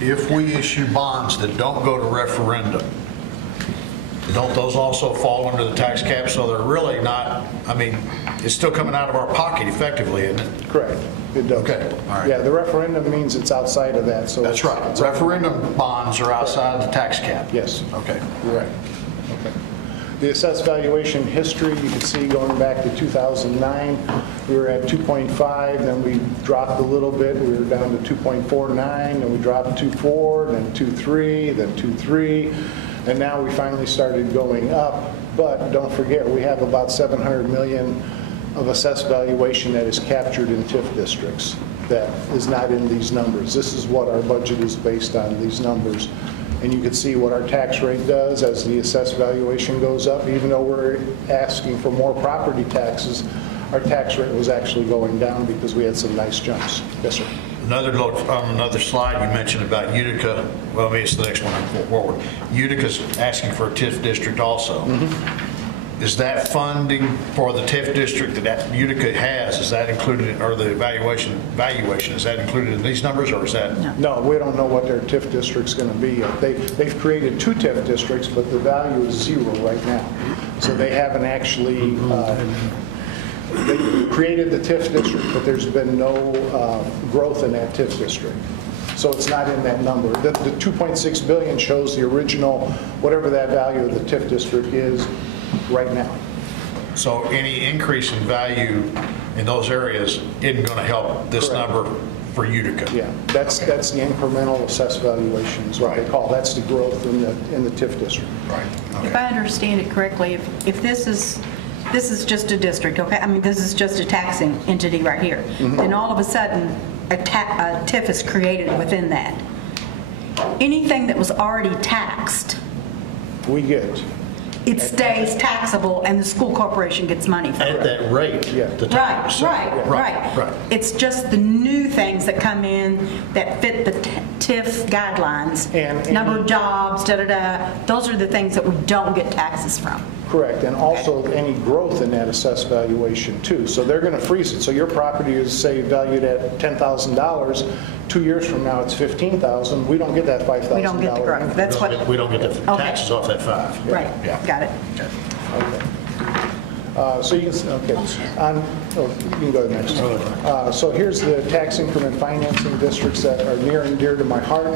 If we issue bonds that don't go to referendum, don't those also fall under the tax cap? So they're really not, it's still coming out of our pocket effectively, isn't it? Correct. It does. Okay, all right. Yeah, the referendum means it's outside of that, so. That's right. Referendum bonds are outside the tax cap. Yes. Okay. You're right. Okay. The assessed valuation history, you can see going back to 2009, we were at 2.5, then we dropped a little bit, we were down to 2.49, then we dropped to 2.4, then 2.3, then 2.3, and now we finally started going up. But don't forget, we have about $700 million of assessed valuation that is captured in TIF districts that is not in these numbers. This is what our budget is based on, these numbers. And you can see what our tax rate does as the assessed valuation goes up. Even though we're asking for more property taxes, our tax rate was actually going down because we had some nice jumps. Yes, sir. Another look, on another slide, you mentioned about Utica. Well, maybe it's the next one forward. Utica's asking for a TIF district also. Is that funding for the TIF district that Utica has, is that included, or the valuation, is that included in these numbers, or is that? No, we don't know what their TIF district's going to be yet. They've created 2 TIF districts, but the value is 0 right now. So they haven't actually, they created the TIF district, but there's been no growth in that TIF district. So it's not in that number. The $2.6 billion shows the original, whatever that value of the TIF district is right now. So any increase in value in those areas isn't going to help this Correct. number for Utica? Yeah, that's the incremental assessed valuation is what they call. That's the growth in the TIF district. Right. If I understand it correctly, if this is just a district, okay, I mean, this is just a taxing entity right here, then all of a sudden, a TIF is created within that. Anything that was already taxed, We get, it stays taxable and the school corporation gets money for At it. that rate? Yeah. the Right, 10%. right. It's just the new things that come in that fit the TIF guidelines. And- Number of jobs, da-da-da. Those are the things that we don't get taxes from. correct, and also any growth in that assessed valuation too. So they're going to freeze it. So your property is, say, valued at $10,000. 2 years from now, it's $15,000. We don't get that $5,000. We don't get the growth. That's what, We don't get the Okay. taxes off that 5. right, Yeah. got it. So you can, okay, you can go to the next one. So here's the tax increment financing districts that are near and dear to my heart.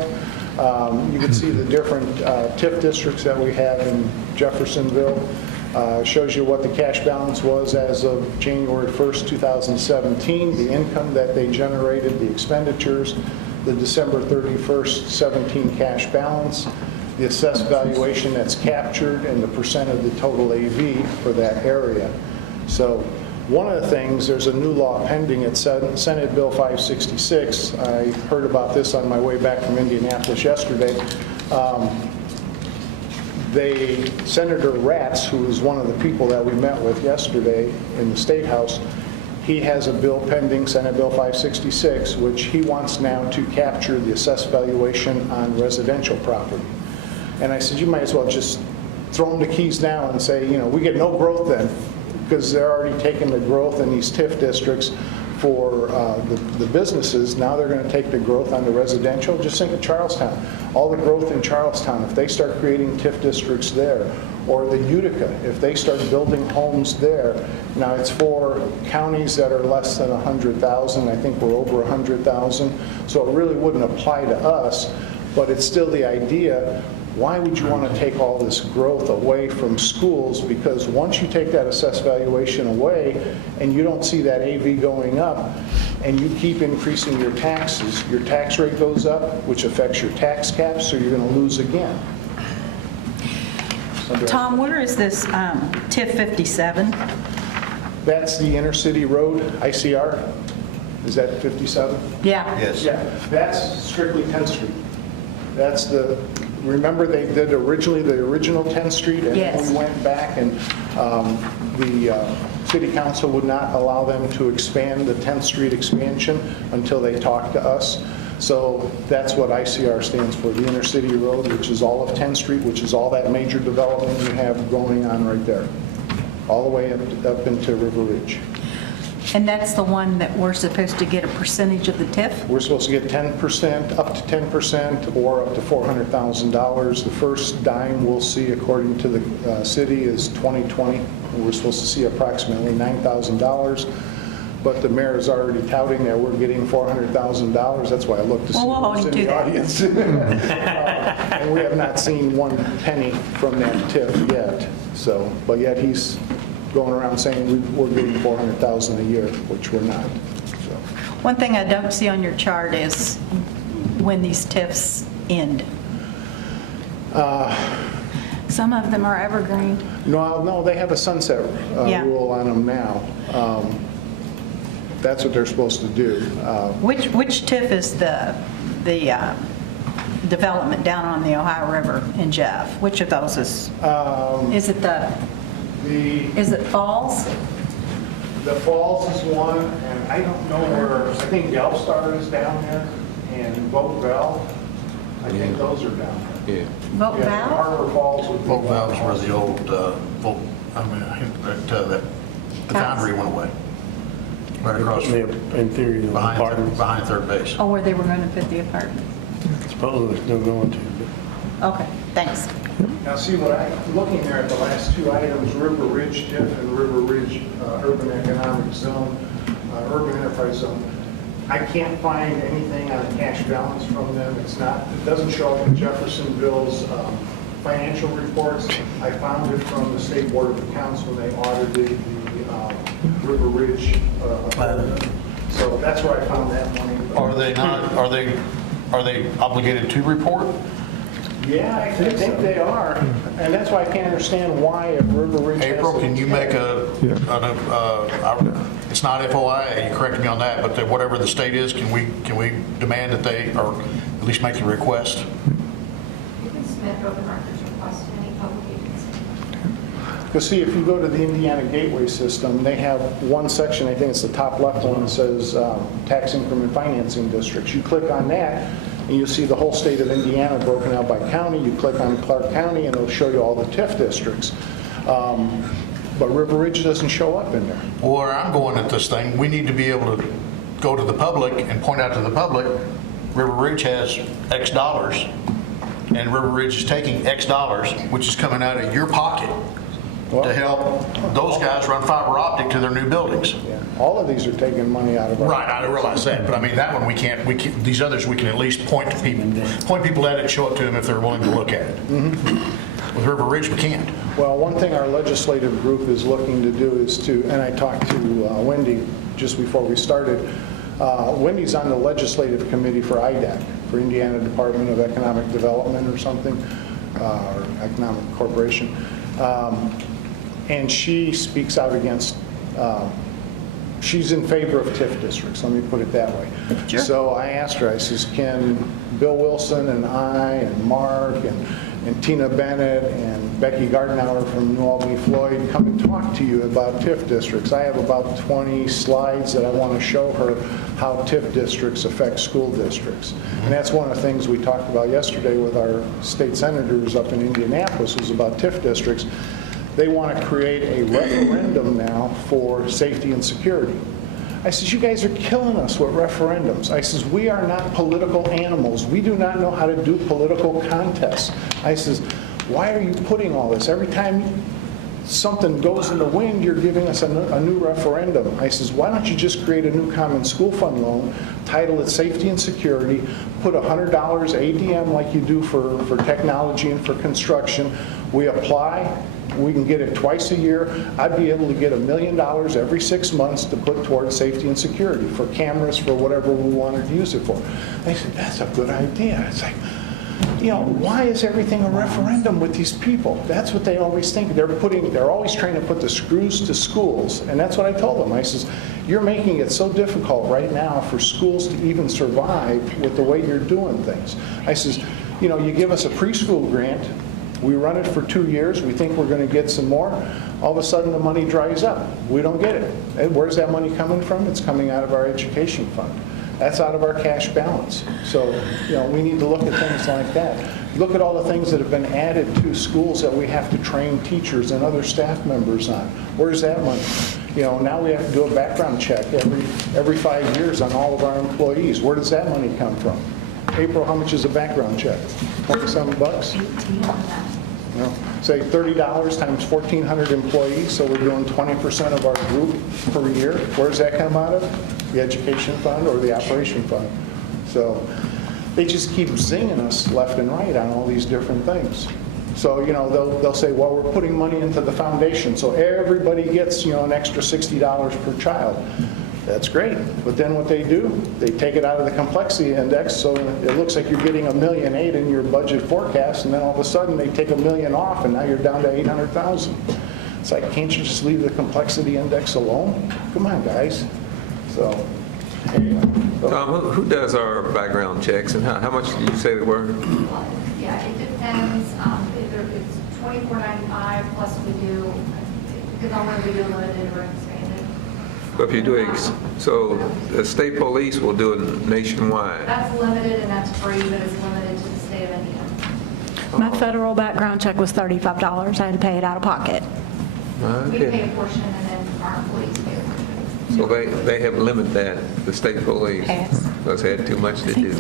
You can see the different TIF districts that we have in Jeffersonville. Shows you what the cash balance was as of January 1st, 2017, the income that they generated, the expenditures, the December 31st, 17 cash balance, the assessed valuation that's captured, and the percent of the total AV for that area. So one of the things, there's a new law pending at Senate Bill 566. I heard about this on my way back from Indianapolis yesterday. Senator Ratz, who was one of the people that we met with yesterday in the State House, he has a bill pending, Senate Bill 566, which he wants now to capture the assessed valuation on residential property. And I said, you might as well just throw them the keys now and say, we get no growth then, because they're already taking the growth in these TIF districts for the businesses. Now they're going to take the growth on the residential. Just think of Charlestown. All the growth in Charlestown, if they start creating TIF districts there, or the Utica, if they start building homes there. Now it's for counties that are less than 100,000. I think we're over 100,000. So it really wouldn't apply to us, but it's still the idea. Why would you want to take all this growth away from schools? Because once you take that assessed valuation away and you don't see that AV going up and you keep increasing your taxes, your tax rate goes up, which affects your tax cap, so you're going to lose again. Tom, where is this TIF 57? That's the intercity road, ICR. Is that 57? Yeah. Yes. Yeah, that's strictly 10th Street. That's remember they did originally the original 10th Street? And Yes. then we went back and the city council would not allow them to expand the 10th Street expansion until they talked to us. So that's what ICR stands for, the intercity road, which is all of 10th Street, which is all that major development you have going on right there, all the way up into River Ridge. And that's the one that we're supposed to get a percentage of the TIF? We're supposed to get 10%, up to 10%, or up to $400,000. The first dime we'll see, according to the city, is 2020. We're supposed to see approximately $9,000. But the mayor is already touting that we're getting $400,000. That's why I looked to see Well, we'll who's hold in him the to that. audience. And we have not seen one penny from that TIF yet. So, but yet he's going around saying we're getting $400,000 a year, which we're not. So. One thing I don't see on your chart is when these TIFs end. Some of them are evergreen. No, they have a sunset Yeah. rule on them now. That's what they're supposed to do. Which TIF is the development down on the Ohio River in Jeff? Which of those is it Falls? The Falls is one, and I don't know where, I think Gelstar is down there, and Vote Bell. I think those are down there. Yeah. Vote Yeah, Val? Harbor Falls would be Vote one. valves were the old, the foundry went away. Right across, In theory, the apartments, behind third base. Oh, where they were going to put the apartments. supposedly they're still going to. Okay, thanks. Now, see, what looking there at the last two items, River Ridge TIF and River Ridge Urban Economic Zone, Urban Enterprise Zone, I can't find anything on a cash balance from them. It doesn't show up in Jeffersonville's financial reports. I found it from the State Board of Accounts when they audited the River Ridge apartment. So that's where I found that money. Are they not, are they obligated to report? Yeah, I think they are. And that's why I can't understand why if River Ridge has... April, can you make it's not FOIA, you correct me on that, but whatever the state is, can we demand that they, or at least make the request? You can submit open records request to any public agency. Because see, if you go to the Indiana Gateway System, they have one section, I think it's the top left one, that says tax increment financing districts. You click on that, and you'll see the whole state of Indiana broken out by county. You click on Clark County, and it'll show you all the TIF districts. But River Ridge doesn't show up in there. Well, where I'm going at this thing, we need to be able to go to the public and point out to the public, River Ridge has X dollars, and River Ridge is taking X dollars, which is coming out of your pocket to help those guys run fiber optic to their new buildings. Yeah. All of these are taking money out of our... Right, I realize that, but I mean, that one we can't, these others we can at least point people at it and show it to them if they're willing to look at it. With River Ridge, we can't. Well, one thing our legislative group is looking to do is to, and I talked to Wendy just before we started, Wendy's on the legislative committee for IDEC, for Indiana Department of Economic Development or something, or Economic Corporation. And she speaks out against, she's in favor of TIF districts, let me put it that way. Sure. So I asked her, I says, can Bill Wilson and I and Mark and Tina Bennett and Becky Gartenauer from New Albany Floyd come and talk to you about TIF districts. I have about 20 slides that I want to show her how TIF districts affect school districts. And that's one of the things we talked about yesterday with our state senators up in Indianapolis was about TIF districts. They want to create a referendum now for safety and security. I says, you guys are killing us with referendums. I says, we are not political animals. We do not know how to do political contests. I says, why are you putting all this? Every time something goes in the wind, you're giving us a new referendum. I says, why don't you just create a new common school fund loan, title it Safety and Security, put $100 ADM like you do for technology and for construction. We apply. We can get it twice a year. I'd be able to get $1 million every 6 months to put towards safety and security for cameras, for whatever we wanted to use it for. They said, that's a good idea. It's like, you know, why is everything a referendum with these people? That's what they always think. They're always trying to put the screws to schools. And that's what I told them. I says, you're making it so difficult right now for schools to even survive with the way you're doing things. I says, you know, you give us a preschool grant, we run it for 2 years, we think we're going to get some more, all of a sudden the money dries up. We don't get it. And where's that money coming from? It's coming out of our education fund. That's out of our cash balance. So, you know, we need to look at things like that. Look at all the things that have been added to schools that we have to train teachers and other staff members on. Where's that money? You know, now we have to do a background check every 5 years on all of our employees. Where does that money come from? April, how much is a background check? 27 bucks? You know, say $30 times 1,400 employees, so we're doing 20% of our group per year. Where does that come out of? The education fund or the operation fund? So they just keep zinging us left and right on all these different things. So, you know, they'll say, well, we're putting money into the foundation, so everybody gets, you know, an extra $60 per child. That's great, but then what they do, they take it out of the complexity index, so it looks like you're getting $1.8 million in your budget forecast, and then all of a sudden they take $1 million off, and now you're down to $800,000. It's like, can't you just leave the complexity index alone? Come on, guys. So, anyway. Tom, who does our background checks, and how much did you say they were? Well, yeah, it depends. Either it's $24.95 plus we do, because on whether we do limited or expanded. But if you do, so the state police will do it nationwide. That's limited and that's free, but it's limited to the state of Indiana. My federal background check was $35. I had to pay it out of pocket. We pay Okay. a portion and then our employees pay a portion. So they have limited that, the state police, Yes. because they had too much to do.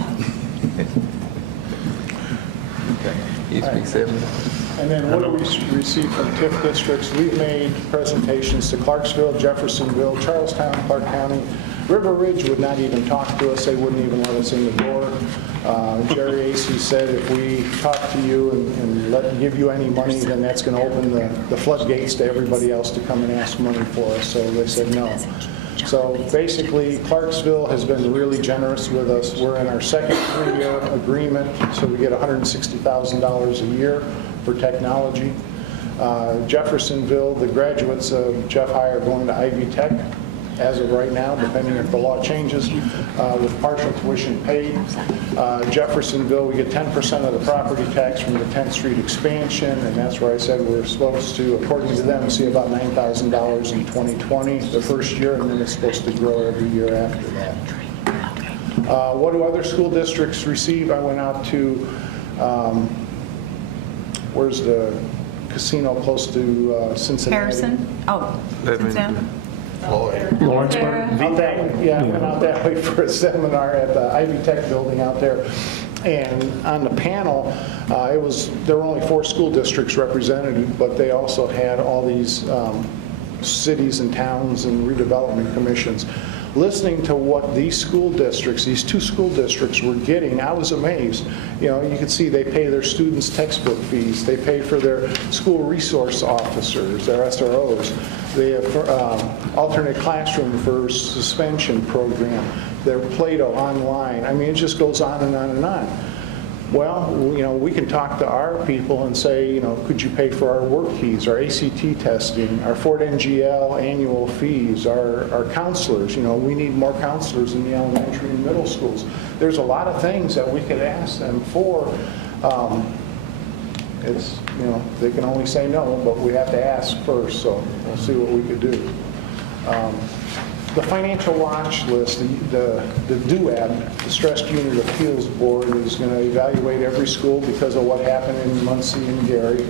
You speak 7? And then what do we receive from TIF districts? We've made presentations to Clarksville, Jeffersonville, Charlestown, Clark County. River Ridge would not even talk to us. They wouldn't even let us in the door. Jerry Acey said if we talk to you and give you any money, then that's going to open the floodgates to everybody else to come and ask money for us. So they said no. So basically, Clarksville has been really generous with us. We're in our second 3-year agreement, so we get $160,000 a year for technology. Jeffersonville, the graduates of Jeff High are going to Ivy Tech as of right now, depending if the law changes, with partial tuition paid. Jeffersonville, we get 10% of the property tax from the 10th Street expansion, and that's where I said we're supposed to, according to them, see about $9,000 in 2020, the first year, and then it's supposed to grow every year after that. What do other school districts receive? I went out to, where's the casino close to Cincinnati? Harrison? Oh, Cincinnati? Lawrenceburg? Out that way, yeah, I went out that way for a seminar at the Ivy Tech building out there. And on the panel, there were only 4 school districts represented, but they also had all these cities and towns and redevelopment commissions. Listening to what these school districts, these 2 school districts were getting, I was amazed. You know, you can see they pay their students textbook fees, they pay for their school resource officers, their SROs, they have alternate classroom for suspension program, their Plato online. I mean, it just goes on and on and on. Well, you know, we can talk to our people and say, you know, could you pay for our work keys, our ACT testing, our Fort NGL annual fees, our counselors? You know, we need more counselors in the elementary and middle schools. There's a lot of things that we could ask them for. It's, you know, they can only say no, but we have to ask first, so we'll see what we could do. The financial watch list, the DUAB, the Stressed Unit Appeals Board, is going to evaluate every school because of what happened in Muncie and Gary.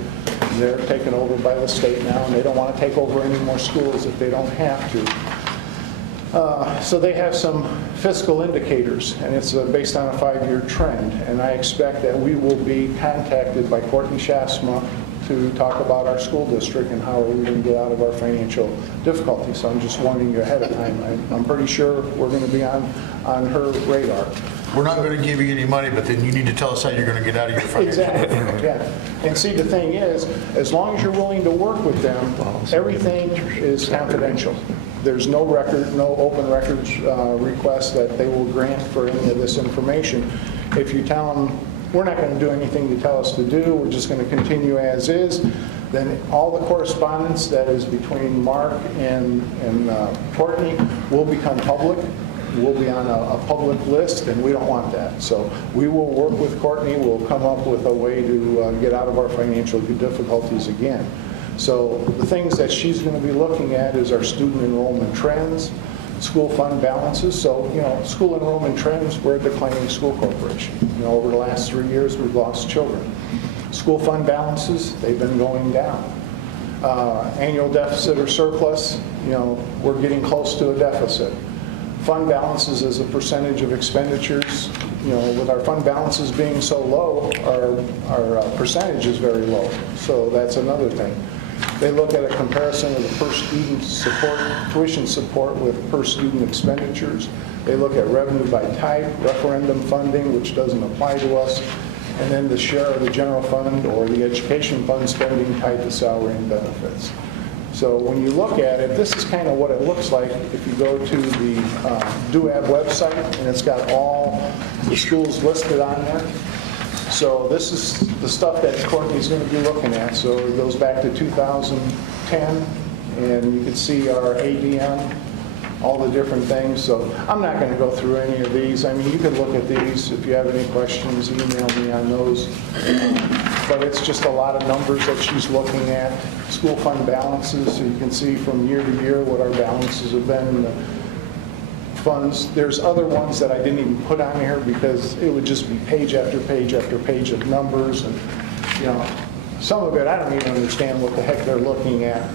They're taken over by the state now, and they don't want to take over any more schools if they don't have to. So they have some fiscal indicators, and it's based on a 5-year trend. And I expect that we will be contacted by Courtney Shasma to talk about our school district and how we're going to get out of our financial difficulties. So I'm just warning you ahead of time. I'm pretty sure we're going to be on her radar. We're not going to give you any money, but then you need to tell us how you're going to get out of your financial. Exactly, yeah. And see, the thing is, as long as you're willing to work with them, everything is confidential. There's no record, no open records request that they will grant for any of this information. If you tell them, we're not going to do anything you tell us to do, we're just going to continue as is, then all the correspondence that is between Mark and Courtney will become public. We'll be on a public list, and we don't want that. So we will work with Courtney. We'll come up with a way to get out of our financial difficulties again. So the things that she's going to be looking at is our student enrollment trends, school fund balances. So, you know, school enrollment trends, we're a declining school corporation. You know, over the last 3 years, we've lost children. School fund balances, they've been going down. Annual deficit or surplus, you know, we're getting close to a deficit. Fund balances as a percentage of expenditures, you know, with our fund balances being so low, our percentage is very low. So that's another thing. They look at a comparison of the per student support, tuition support with per student expenditures. They look at revenue by type, referendum funding, which doesn't apply to us, and then the share of the general fund or the education fund spending tied to salary and benefits. So when you look at it, this is kind of what it looks like if you go to the DUAB website, and it's got all the schools listed on there. So this is the stuff that Courtney's going to be looking at. So it goes back to 2010, and you can see our ADM all the different things. So I'm not going to go through any of these. I mean, you can look at these. If you have any questions, email me on those. But it's just a lot of numbers that she's looking at. School fund balances, so you can see from year to year what our balances have been in the funds. There's other ones that I didn't even put on here because it would just be page after page after page of numbers, and you know, some of it I don't even understand what the heck they're looking at.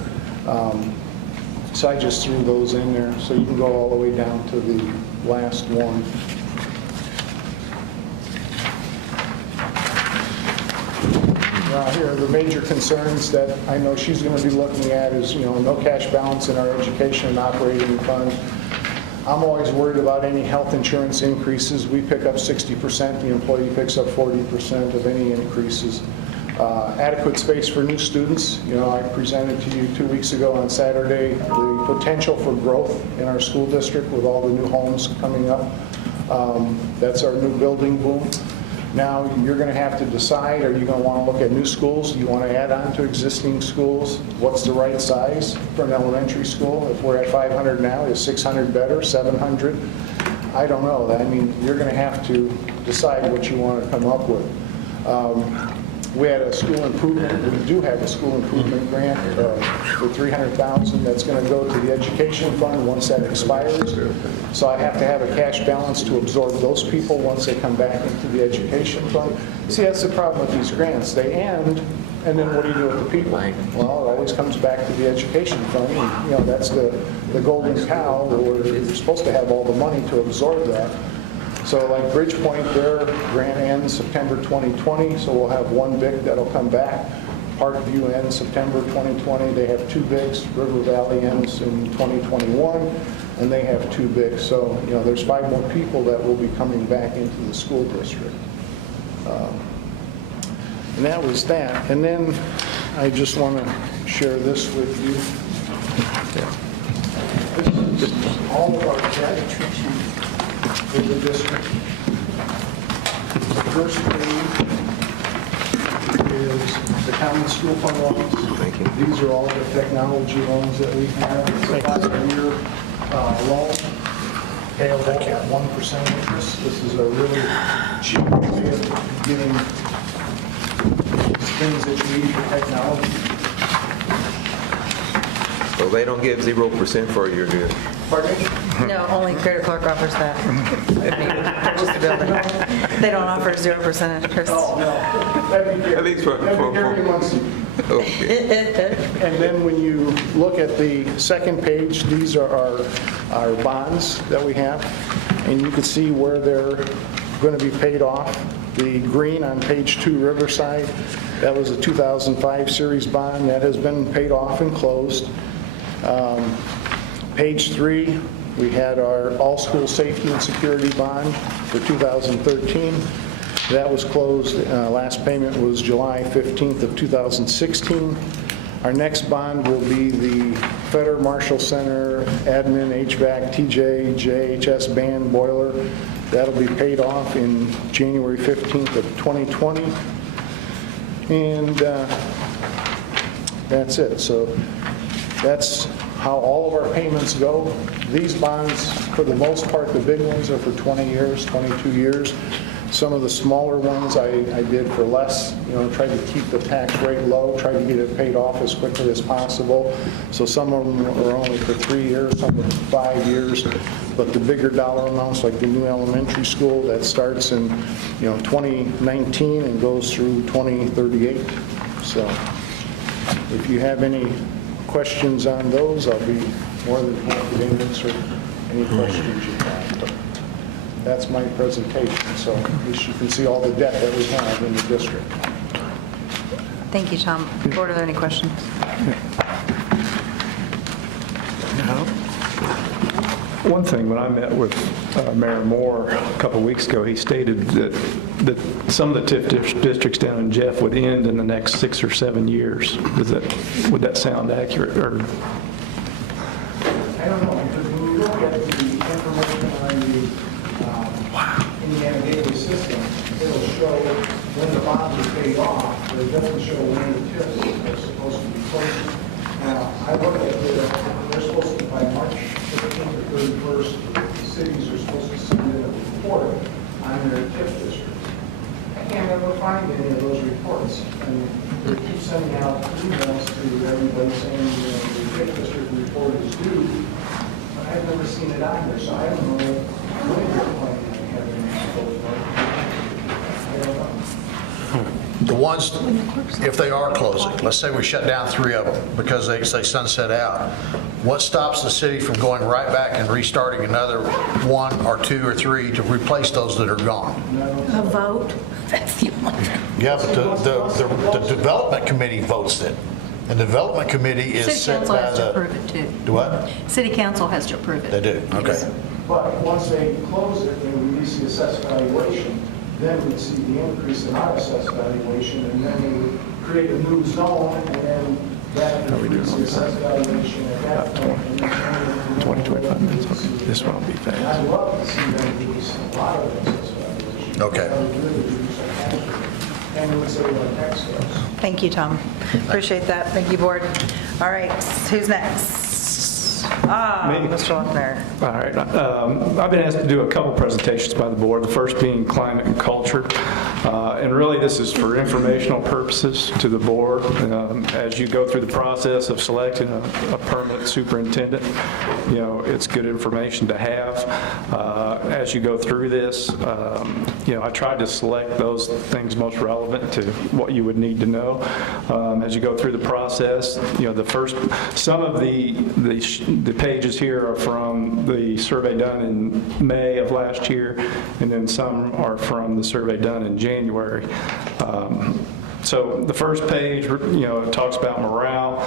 So I just threw those in there, so you can go all the way down to the last one. Now here, the major concerns that I know she's going to be looking at is, you know, no cash balance in our education and operating fund. I'm always worried about any health insurance increases. We pick up 60%, the employee picks up 40% of any increases. Adequate space for new students. You know, I presented to you 2 weeks ago on Saturday the potential for growth in our school district with all the new homes coming up. That's our new building boom. Now, you're going to have to decide, are you going to want to look at new schools? Do you want to add on to existing schools? What's the right size for an elementary school? If we're at 500 now, is 600 better, 700? I don't know. I mean, you're going to have to decide what you want to come up with. We had a school improvement, we do have a school improvement grant for $300,000 that's going to go to the education fund once that expires. So I have to have a cash balance to absorb those people once they come back into the education fund. See, that's the problem with these grants. They end, and then what do you do with the people? Well, it always comes back to the education fund. And, you know, that's the golden cow where you're supposed to have all the money to absorb that. So like Bridgepoint, their grant ends September 2020, so we'll have one BIC that'll come back. Parkview ends September 2020, they have 2 BICs. River Valley ends in 2021, and they have 2 BICs. So, you know, there's 5 more people that will be coming back into the school district. And that was that. And then I just want to share this with you. This is all of our debt for the district. The first page is the common school fund loans. Thank you. These are all the technology loans that we have. It's a 5-year loan, payable at 1% interest. This is a really cheap way of getting things that you need for technology. So they don't give 0% for a year, do they? Pardon me? No, only Greater Clark offers that. I mean, purchase the building. They don't offer 0% interest. Oh, no. At least for Every month. okay. And then when you look at the second page, these are our bonds that we have, and you can see where they're going to be paid off. The green on page 2, Riverside, that was a 2005 series bond that has been paid off and closed. Page 3, we had our all-school safety and security bond for 2013. That was closed. Last payment was July 15th of 2016. Our next bond will be the Feder Marshall Center Admin HVAC TJ JHS band boiler. That'll be paid off in January 15th of 2020. And that's it. So that's how all of our payments go. These bonds, for the most part, the big ones are for 20 years, 22 years. Some of the smaller ones I did for less, you know, tried to keep the tax rate low, tried to get it paid off as quickly as possible. So some of them are only for 3 years, some are 5 years. But the bigger dollar amounts, like the new elementary school, that starts in, you know, 2019 and goes through 2038. So if you have any questions on those, I'll be more than happy to answer any questions you have. But that's my presentation, so at least you can see all the debt that we have in the district. Thank you, Tom. Board, are there any questions? One thing, when I met with Mayor Moore a couple of weeks ago, he stated that some of the TIF districts down in Jeff would end in the next 6 or 7 years. Would that sound accurate? Or I don't know, because when you look at the information on the Indiana Gateway system, it'll show when the bonds are paid off, but it doesn't show when the TIFs are supposed to be closed. Now, I look at they're supposed to be by March 15th or in their TIF district. I can't ever find any of those reports. And they keep sending out emails to everybody saying, the TIF district report is due, but I've never seen it on there, so I don't know when they're planning on having those. I don't know. The ones, if they are closing, let's say we shut down 3 of them because they sunset out, what stops the city from going right back and restarting another 1 or 2 or 3 to replace those that are gone? A vote, that's the only thing. Yeah, but the development committee votes it. And the development committee is City set council by has to the... approve it too. Do what? City council has to approve it. They do, okay. But once they close it and release the assessed valuation, then we'd see the increase in our assessed valuation, and then they would create a new zone, and then that would increase the assessed valuation at that point. And then turn it into 20-25 minutes. Okay. This won't be And fast. I'd love to see them release a lot of assessed valuation. Okay. That would really reduce our tax rate, and it would save our tax bills. Thank you, Tom. Appreciate that. Thank you, board. All right, who's next? Me. Mr. Lochner. All right. I've been asked to do a couple presentations by the board, the first being climate and culture. And really, this is for informational purposes to the board. As you go through the process of selecting a permanent superintendent, it's good information to have. As you go through this, I tried to select those things most relevant to what you would need to know. As you go through the process, some of the pages here are from the survey done in May of last year, and then some are from the survey done in January. So the first page, it talks about morale.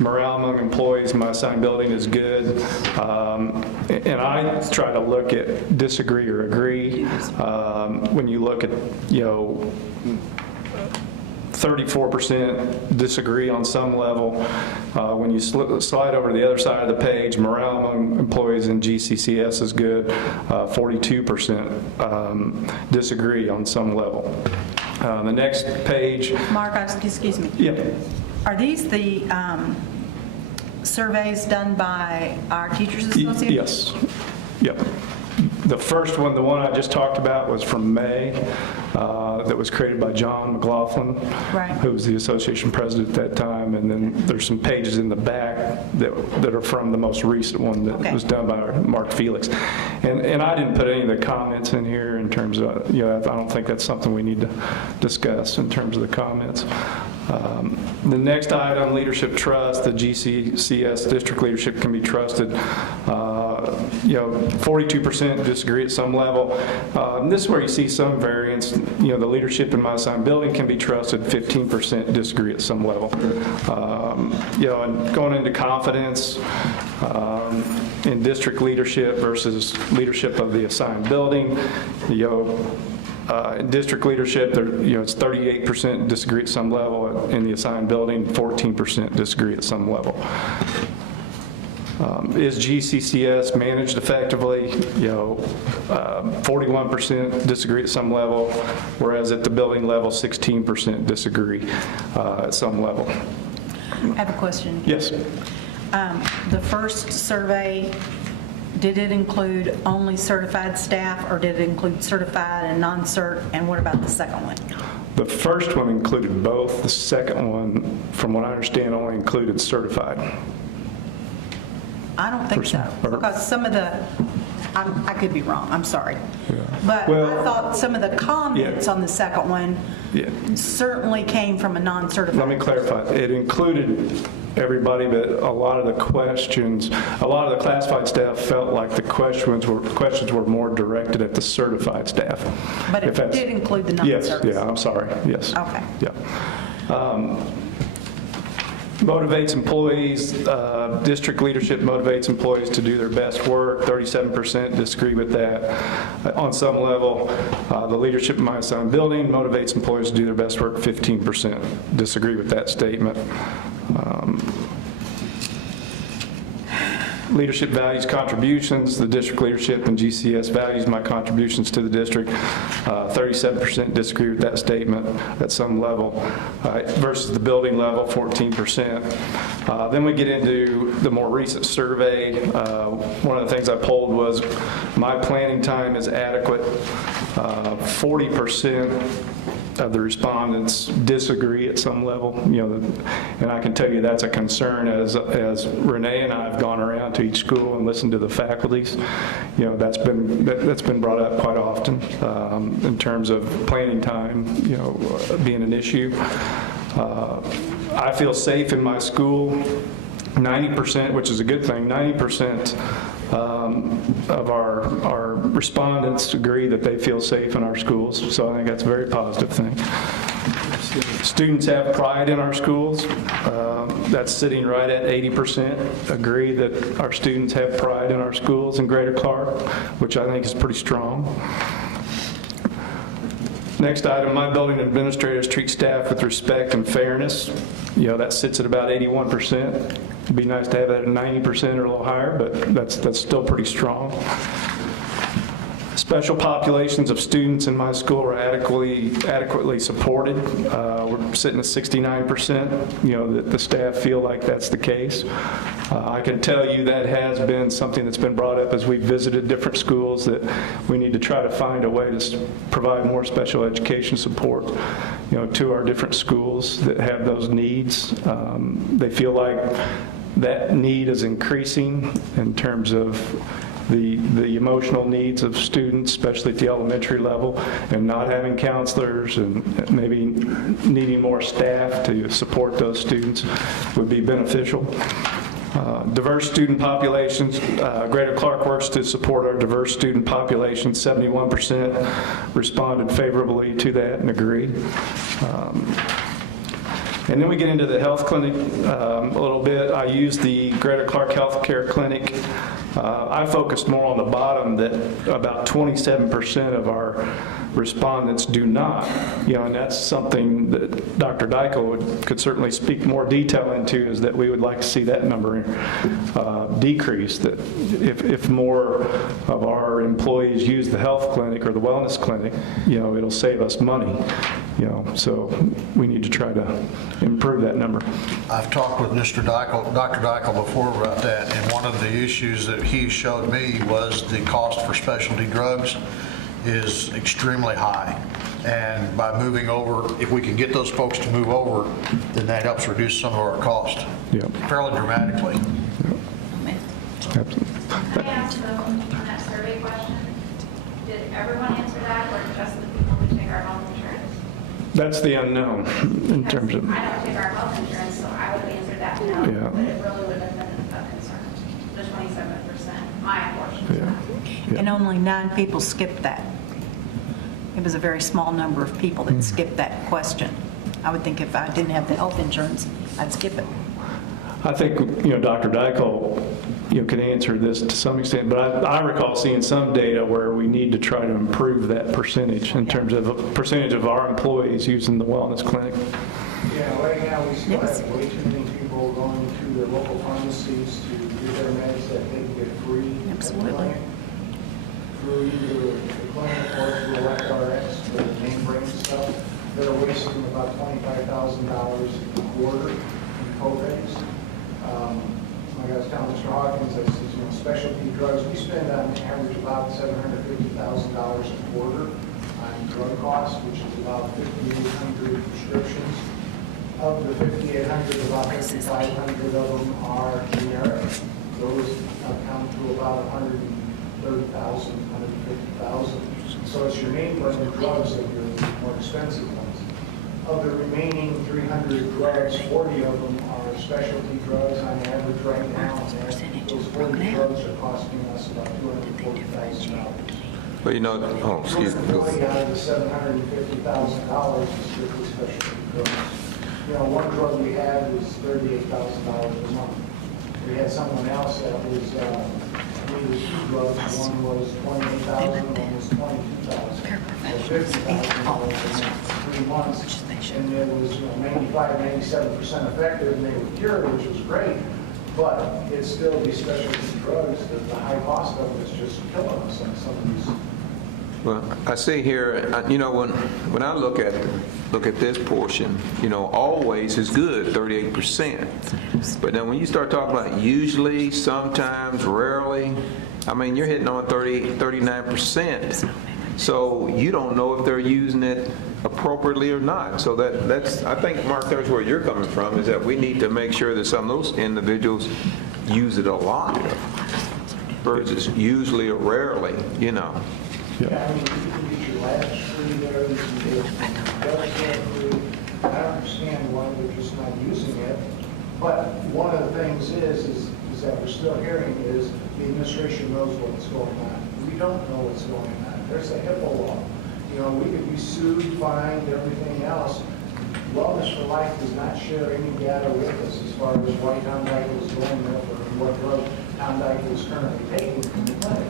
Morale among employees in my assigned building is good. And I try to look at disagree or agree. When you look at, 34% disagree on some level. When you slide over to the other side of the page, morale among employees in GCCS is good. 42% disagree on some level. The next page. Mark, excuse me. Yeah. Are these the surveys done by our Teachers Association? Yes. Yep. The first one, the one I just talked about, was from May, that was created by John McLaughlin, Right. who was the association president at that time, and then there's some pages in the back that are from the most recent one that Okay. was done by Mark Felix. And I didn't put any of the comments in here in terms of, I don't think that's something we need to discuss in terms of the comments. The next item, leadership trust, the GCCS district leadership can be trusted. 42% disagree at some level. This is where you see some variance. The leadership in my assigned building can be trusted. 15% disagree at some level. And going into confidence in district leadership versus leadership of the assigned building. In district leadership, it's 38% disagree at some level. In the assigned building, 14% disagree at some level. Is GCCS managed effectively? 41% disagree at some level, whereas at the building level, 16% disagree at some level. I have a question. Yes. The first survey, did it include only certified staff, or did it include certified and non-cert? And what about the second one? The first one included both. The second one, from what I understand, only included certified. I don't think so, because some of the, I could be wrong, I'm sorry. But Well, I thought some of the comments on the second one certainly came from a non-certified. Let me clarify. It included everybody, but a lot of the questions, a lot of the classified staff felt like the questions were more directed at the certified staff. But it did include the non-certified. Yes, I'm sorry, yes. Okay. Yeah. Motivates employees, district leadership motivates employees to do their best work. 37% disagree with that. On some level, the leadership in my assigned building motivates employees to do their best work. 15% disagree with that statement. Leadership values contributions. The district leadership and GCS values my contributions to the district. 37% disagree with that statement at some level, versus the building level, 14%. Then we get into the more recent survey. One of the things I polled was my planning time is adequate. 40% of the respondents disagree at some level, and I can tell you that's a concern as Renee and I have gone around to each school and listened to the faculties. That's been brought up quite often in terms of planning time, being an issue. I feel safe in my school. 90%, which is a good thing, 90% of our respondents agree that they feel safe in our schools, so I think that's a very positive thing. Students have pride in our schools. That's sitting right at 80% agree that our students have pride in our schools in Greater Clark, which I think is pretty strong. Next item, my building administrators treat staff with respect and fairness. That sits at about 81%. It'd be nice to have that at 90% or a little higher, but that's still pretty strong. Special populations of students in my school are adequately supported. We're sitting at 69%. The staff feel like that's the case. I can tell you that has been something that's been brought up as we've visited different schools, that we need to try to find a way to provide more special education support, to our different schools that have those needs. They feel like that need is increasing in terms of the emotional needs of students, especially at the elementary level, and not having counselors and maybe needing more staff to support those students would be beneficial. Diverse student populations. Greater Clark works to support our diverse student population. 71% responded favorably to that and agree. And then we get into the health clinic a little bit. I use the Greater Clark Healthcare Clinic. I focused more on the bottom, that about 27% of our respondents do not. And that's something that Dr. Dykle could certainly speak more detail into, is that we would like to see that number decrease, that if more of our employees use the health clinic or the wellness clinic, it'll save us money. So we need to try to improve that number. I've talked with Dr. Dykle before about that, and one of the issues that he showed me was the cost for specialty drugs is extremely high. And by moving over, if we can get those folks to move over, then that helps reduce some of our cost fairly dramatically. Absolutely. Can I ask them on that survey question, did everyone answer that, or just the people who take our health insurance? That's the unknown in terms of. I don't take our health insurance, so I would have answered that no, Yeah. but it really would have been a concern. The 27%, my portion. And only 9 people skipped that. It was a very small number of people that skipped that question. I would think if I didn't have the health insurance, I'd skip it. I think, Dr. Dykle, can answer this to some extent, but I recall seeing some data where we need to try to improve that percentage in terms of a percentage of our employees using the wellness clinic. Yeah, right now, we still have way too many people going to their local pharmacies to get their meds that they can get free. Absolutely. Through either the clinic or through ElectRx, the mainframe stuff. They're wasting about $25,000 a quarter in co-pays. Like I was telling Mr. Hawkins, I said, specialty drugs, we spend on average about $750,000 a quarter on drug costs, which is about 5,800 prescriptions. Of the 5,800, about 5,500 of them are generic. Those account to about 130,000, 150,000. So it's your name brand drugs that are more expensive ones. Of the remaining 300 drugs, 40 of them are specialty drugs on average right now. And those 40 drugs are costing us about $240,000. But excuse me. Go 40 out of the $750,000 is strictly specialty drugs. One drug we had was $38,000 a month. We had someone else that was needed 2 drugs. One was $28,000, one was $22,000. So $50,000 in 3 months. And it was 95, 97% effective, and they were cured, which was great. But it's still these specialty drugs, that the high cost of them is just killing us on some of these. Well, I see here, when I look at this portion, always is good, 38%. But then when you start talking about usually, sometimes, rarely, I mean, you're hitting on 39%. So you don't know if they're using it appropriately or not. So that's, I think, Mark, that's where you're coming from, is that we need to make sure that some of those individuals use it a lot versus usually or rarely, Yeah, I mean, you can get your labs free there, you can get blood free. I understand why they're just not using it, but one of the things is that we're still hearing is the administration knows what's going on. We don't know what's going on. There's a HIPAA law. We could be sued, fined, everything else. Wellness for Life does not share any data with us as far as why Tom Dykle is going there or what drug Tom Dykle is currently taking from the clinic.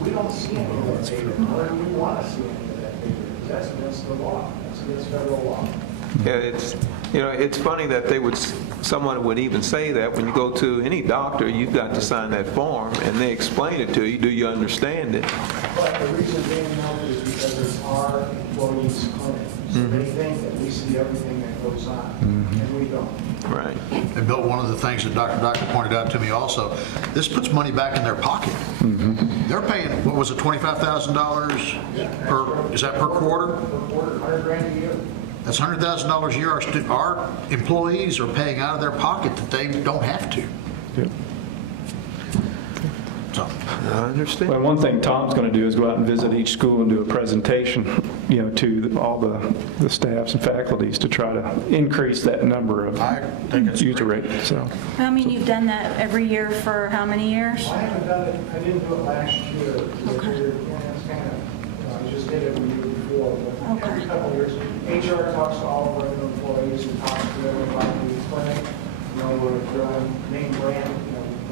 We don't see any of that data, nor do we want to see any of that data, because that's against the law. That's against federal law. Yeah, it's funny that someone would even say that. When you go to any doctor, you've got to sign that form, and they explain it to you. Do you understand it? But the reason they know is because it's our employees' clinic. So they think that we see everything that goes on, and we don't. Right. And Bill, one of the things that Dr. Doctor pointed out to me also, this puts money back in their pocket. They're paying, what was it, $25,000 per, is that per quarter? Per quarter, $100,000 a year. That's $100,000 a year our employees are paying out of their pocket that they don't have to. Yep. So, I understand. Well, one thing Tom's going to do is go out and visit each school and do a presentation, to all the staffs and faculties to try to increase that number of I think it's user rate. So, I mean, you've done that every year for how many years? I haven't done it, I didn't do it last year. It's kind of, I just did it the year before, but every couple of years. HR talks to all of our employees and talks to them about the clinic. We're on name brand,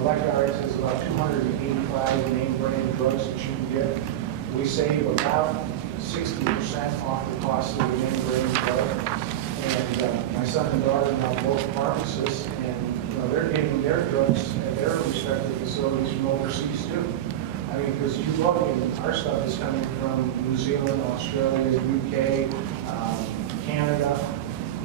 Electronics has about 285 name brand drugs that you can get. We save about 60% off the cost of the name brand drug. And my son and daughter are now both pharmacists, and they're getting their drugs at their respective facilities from overseas too. I mean, because you look, and our stuff is coming from New Zealand, Australia, UK, Canada,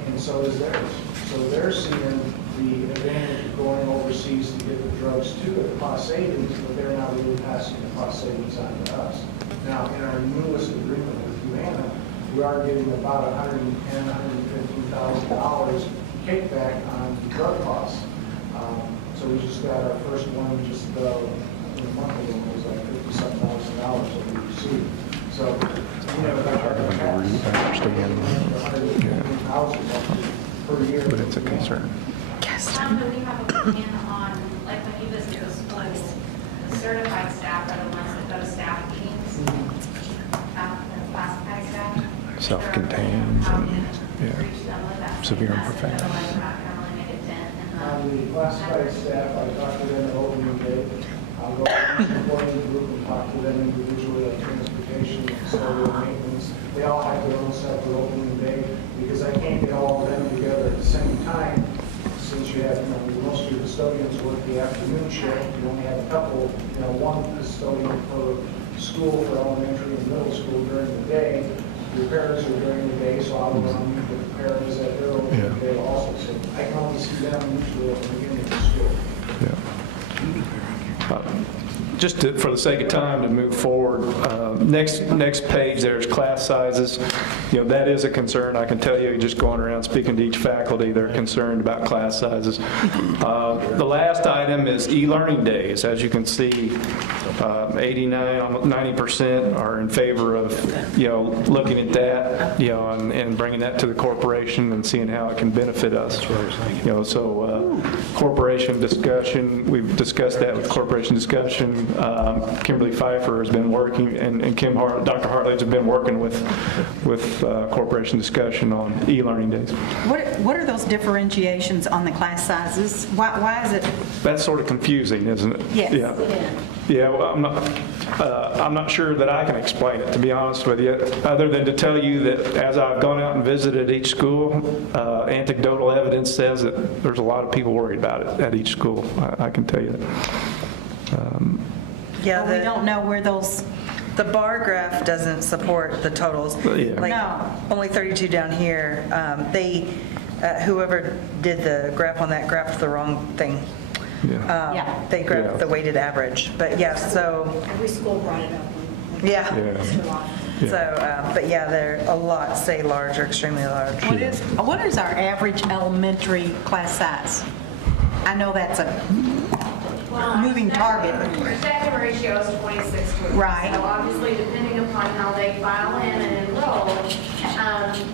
and so is theirs. So they're seeing the advantage of going overseas to get the drugs too at cost savings, but they're not really passing the cost savings on to us. Now, in our newest agreement with Humana, we are getting about $110,000, $115,000 kickback on drug costs. So we just got our first one just a month ago. It was like $57,000 that we received. So we have about $115,000 per year. but it's a concern. Tom, do we have a plan on, like when you visit the schools, the certified staff are the ones that go to staff meetings? The classified staff? Self-contained How and, can yeah, reach them with that? severe and message? profound. Otherwise, we're not going to really make a dent in The classified staff, I talk to them at opening day. I'll go to each employee group and talk to them individually on transportation, custodial maintenance. They all have their own separate opening day because I can't get all of them together at the same time. Since you have, most of your custodians work the afternoon shift, you only have a couple, one custodian per school for elementary and middle school during the day. Your parents are during the day, so I'll go around and meet with the parents at their opening day also. So I can only see them usually at the beginning of the school. Just for the sake of time to move forward, next page there's class sizes. That is a concern. I can tell you, just going around speaking to each faculty, they're concerned about class sizes. The last item is e-learning days. As you can see, 90% are in favor of looking at that, and bringing that to the corporation and seeing how it can benefit us. So corporation discussion, we've discussed that with corporation discussion. Kimberly Pfeiffer has been working, and Dr. Hartledge have been working with corporation discussion on e-learning days. What are those differentiations on the class sizes? Why is it? That's sort of confusing, isn't it? Yes. Yeah. Yeah, well, I'm not sure that I can explain it, to be honest with you, other than to tell you that as I've gone out and visited each school, anecdotal evidence says that there's a lot of people worried about it at each school. I can tell you that. Yeah, But we don't know where those, the bar graph doesn't support the totals. Yeah. Like, No. only 32 down here. Whoever did the graph on that graphed the wrong thing. Yeah. Yeah. They Yeah. graphed the weighted average. But yeah, so, Every school brought it up. yeah. Yeah. So, but yeah, they're a lot, say large or extremely large. what is our average elementary class size? I know that's a moving target. Projected ratio is 26 to 1. Right. So obviously, depending upon how they file in and enroll,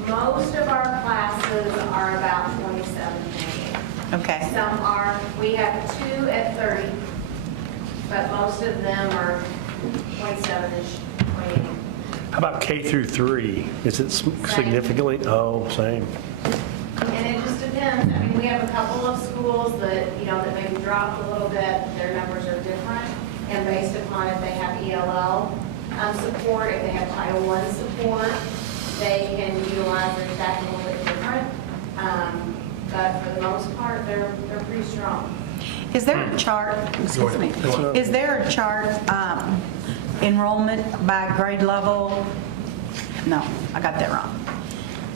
most of our classes are about 27. Okay. Some are, we have 2 at 30, but most of them are 27-ish, 28. How about K through 3? Is it significantly? Oh, same. And it just depends. I mean, we have a couple of schools that, that maybe dropped a little bit. Their numbers are different. And based upon if they have ELL support, if they have Title I support, they can utilize their staff a little bit different. But for the most part, they're pretty strong. Is there a chart, excuse me, is there a chart, enrollment by grade level? No, I got that wrong.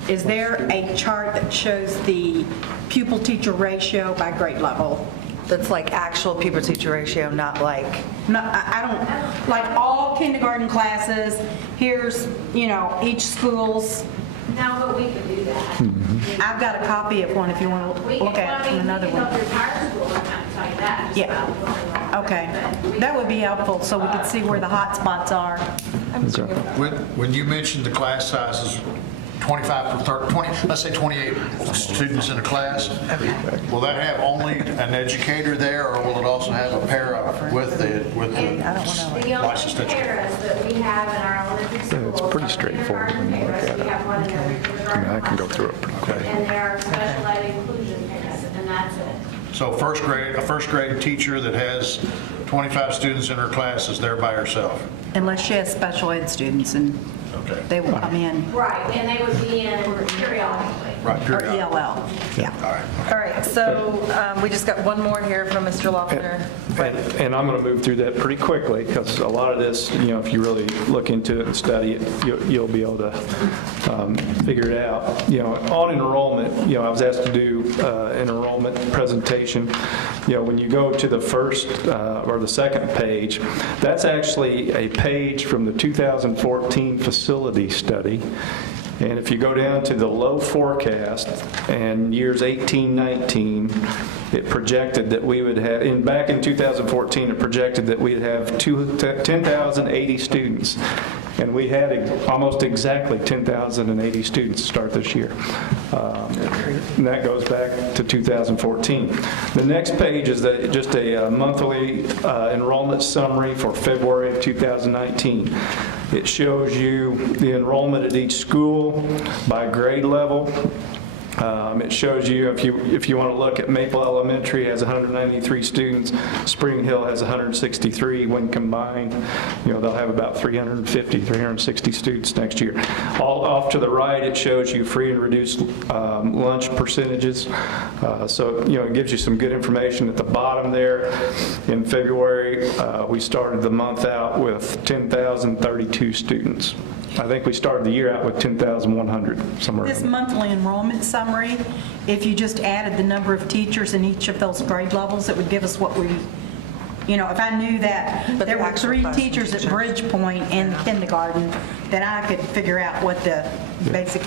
Is there a chart that shows the pupil-teacher ratio by grade level? That's like actual pupil-teacher ratio, not like, No, I don't, like all kindergarten classes, here's, each school's, No, but we can do that. I've got a copy of one if you want to look at it from another We can one. go through entire school and kind of tell you that. just Yeah. about what's going on. Okay, But we- that would be helpful, so we could see where the hot spots are. When you mentioned the class sizes, 25 to 30, 20, let's say 28 students in a class, will that have only an educator there, or will it also have a para with the The only licensed educator? paras that we have in our elementary schools. it's pretty straightforward when you look at it. We have one in every kindergarten. I can go through it pretty quick. And there are special ed inclusion paras, and that's it. So a first grade teacher that has 25 students in her class is there by herself? Unless she has special ed students and Okay. they will come in, Right, and they would be in periodically. Right, or period. ELL, yeah. All right. all right, so we just got one more here from Mr. Loeffler. And I'm going to move through that pretty quickly, because a lot of this, if you really look into it and study it, you'll be able to figure it out. On enrollment, I was asked to do an enrollment presentation. When you go to the first or the second page, that's actually a page from the 2014 facility study. And if you go down to the low forecast and years 18, 19, it projected that we would have, back in 2014, it projected that we'd have 10,080 students. And we had almost exactly 10,080 students start this year. And that goes back to 2014. The next page is just a monthly enrollment summary for February of 2019. It shows you the enrollment at each school by grade level. It shows you, if you want to look at Maple Elementary has 193 students, Spring Hill has 163. When combined, they'll have about 350, 360 students next year. All off to the right, it shows you free and reduced lunch percentages. So, it gives you some good information at the bottom there. In February, we started the month out with 10,032 students. I think we started the year out with 10,100, somewhere This around there. monthly enrollment summary, if you just added the number of teachers in each of those grade levels, it would give us what we, if I knew that But there the were actual 3 classroom teachers at teachers. Bridgepoint in the kindergarten, then I could figure out what the basic,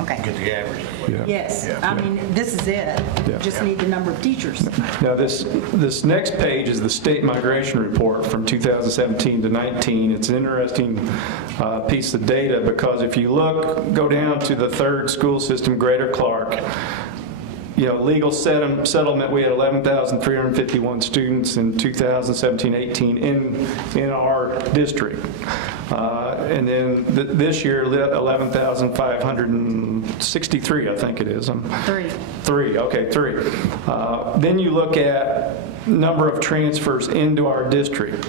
okay. Get the average. Yeah. Yes, I mean, this is it. Yeah. Just need the number of teachers. Now, this next page is the state migration report from 2017 to 19. It's an interesting piece of data, because if you go down to the third school system, Greater Clark, legal settlement, we had 11,351 students in 2017-18 in our district. And then this year, 11,563, I think it is. 3. 3. Then you look at number of transfers into our district.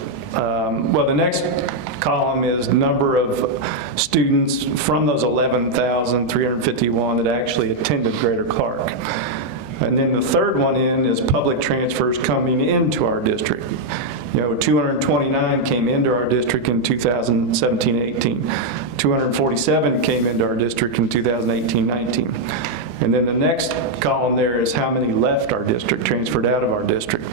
Well, the next column is number of students from those 11,351 that actually attended Greater Clark. And then the third one in is public transfers coming into our district. 229 came into our district in 2017-18. 247 came into our district in 2018-19. And then the next column there is how many left our district, transferred out of our district.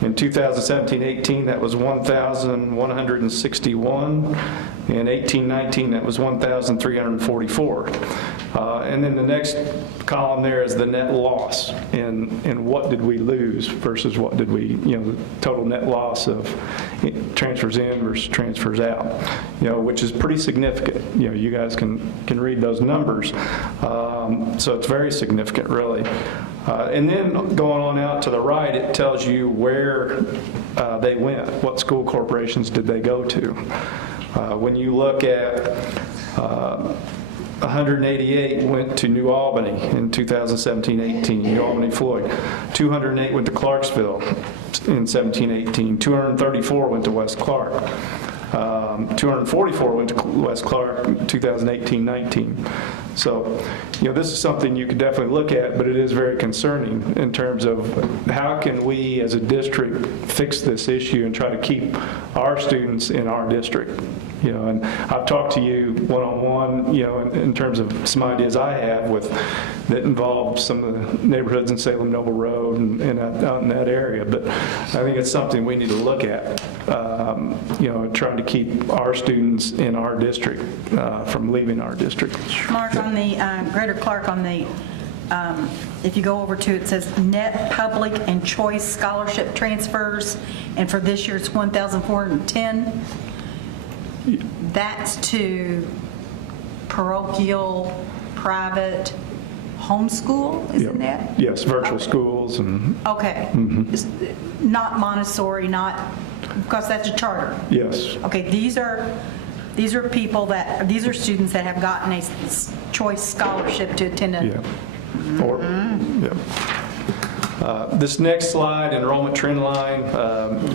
In 2017-18, that was 1,161. In 18-19, that was 1,344. And then the next column there is the net loss, and what did we lose versus what did we, the total net loss of transfers in versus transfers out, which is pretty significant. You guys can read those numbers. So it's very significant, really. And then going on out to the right, it tells you where they went. What school corporations did they go to? When you look at 188 went to New Albany in 2017-18, New Albany Floyd. 208 went to Clarksville in 17-18. 234 went to West Clark. 244 went to West Clark in 2018-19. So, this is something you could definitely look at, but it is very concerning in terms of how can we as a district fix this issue and try to keep our students in our district. And I've talked to you one-on-one, in terms of some ideas I have that involve some of the neighborhoods in Salem Noble Road and out in that area. But I think it's something we need to look at, trying to keep our students in our district from leaving our district. Mark, on the Greater Clark, on the, if you go over to, it says net public and choice scholarship transfers, and for this year it's 1,410. That's to parochial, private, homeschool, isn't that? Yes, virtual schools and. Okay. It's not Montessori, because that's a charter. Yes. Okay, these are people these are students that have gotten a choice scholarship to attend a. Yeah. This next slide, enrollment trend line,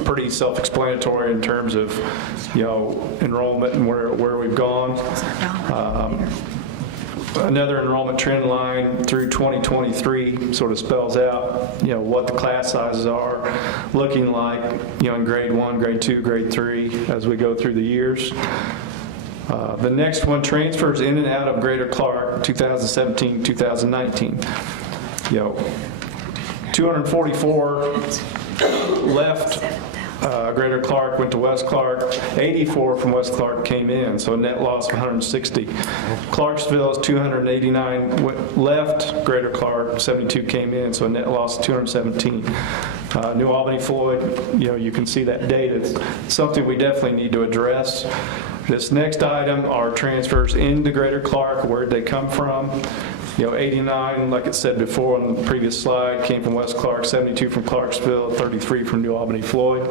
pretty self-explanatory in terms of, enrollment and where we've gone. Another enrollment trend line through 2023 sort of spells out, what the class sizes are looking like, in grade 1, grade 2, grade 3 as we go through the years. The next one, transfers in and out of Greater Clark, 2017, 2019. 244 left Greater Clark, went to West Clark. 84 from West Clark came in, so a net loss of 160. Clarksville's 289 left Greater Clark, 72 came in, so a net loss of 217. New Albany Floyd, you can see that data. It's something we definitely need to address. This next item are transfers into Greater Clark. Where'd they come from? 89, like it said before on the previous slide, came from West Clark, 72 from Clarksville, 33 from New Albany Floyd.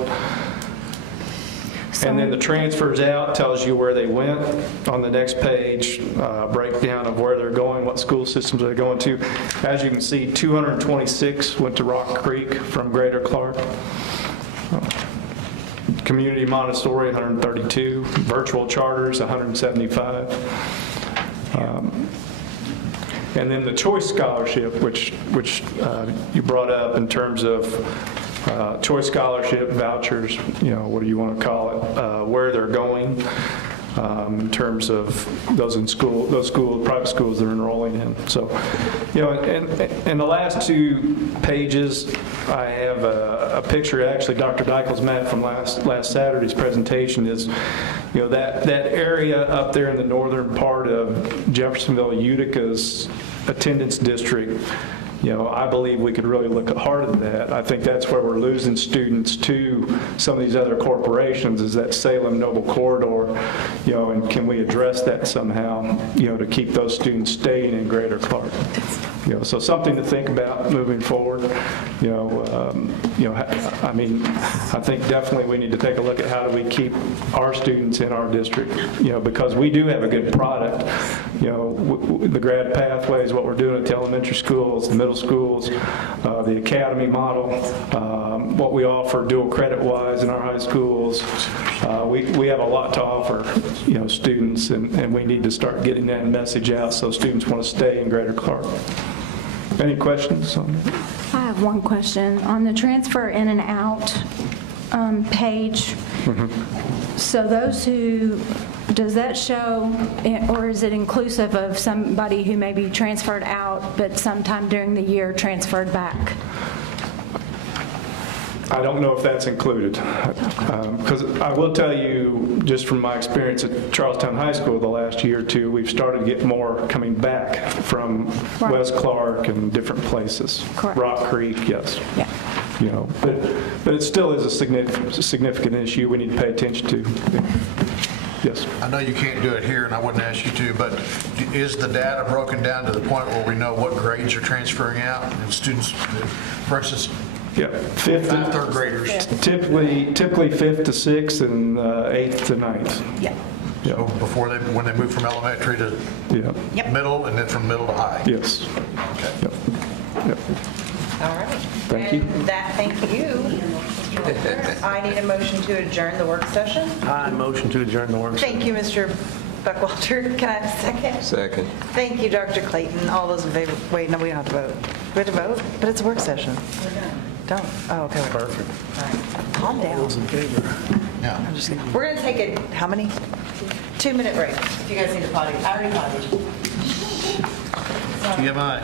And then the transfers out tells you where they went. On the next page, breakdown of where they're going, what school systems they're going to. As you can see, 226 went to Rock Creek from Greater Clark. Community Montessori, 132. Virtual charters, 175. And then the choice scholarship, which you brought up in terms of choice scholarship, vouchers, what do you want to call it, where they're going in terms of those private schools they're enrolling in. So, in the last two pages, I have a picture, actually, Dr. Dykel's map from last Saturday's presentation is, that area up there in the northern part of Jeffersonville, Utica's attendance district. I believe we could really look hard at that. I think that's where we're losing students to some of these other corporations, is that Salem Noble corridor, and can we address that somehow, to keep those students staying in Greater Clark. So something to think about moving forward. I think definitely we need to take a look at how do we keep our students in our district, because we do have a good product. The grad pathways, what we're doing at the elementary schools, the middle schools, the academy model, what we offer dual credit-wise in our high schools, We have a lot to offer, students, and we need to start getting that message out so students want to stay in Greater Clark. Any questions on that? I have one question. On the transfer in and out page, so those who, does that show, or is it inclusive of somebody who may be transferred out, but sometime during the year transferred back? I don't know if that's included, because I will tell you, just from my experience at Charlestown High School the last year or two, we've started to get more coming back from Right. West Clark and different places. Correct. Rock Creek, yes. Yeah. But it still is a significant issue we need to pay attention to. Yes. I know you can't do it here, and I wouldn't ask you to, but is the data broken down to the point where we know what grades are transferring out? And students, for instance, Yeah, fifth and third graders, typically fifth to sixth and eighth to ninth. Yeah. so before when they move from elementary to Yeah. middle, and then from middle to high. Yes. Yep. Yep. All right. Thank you. And thank you. I need a motion to adjourn the work session. I motion to adjourn the work session. Thank you, Mr. Buckwalter. Can I have a second? Second. Thank you, Dr. Clayton. All those in favor, wait, no, we don't have to vote. We have to vote? But it's a work session. Don't, oh, okay. Perfect. All right, calm down. Yeah. I'm just kidding. We're going to take a, how many? 2-minute break. If you guys need a potty. I already potty. TMI.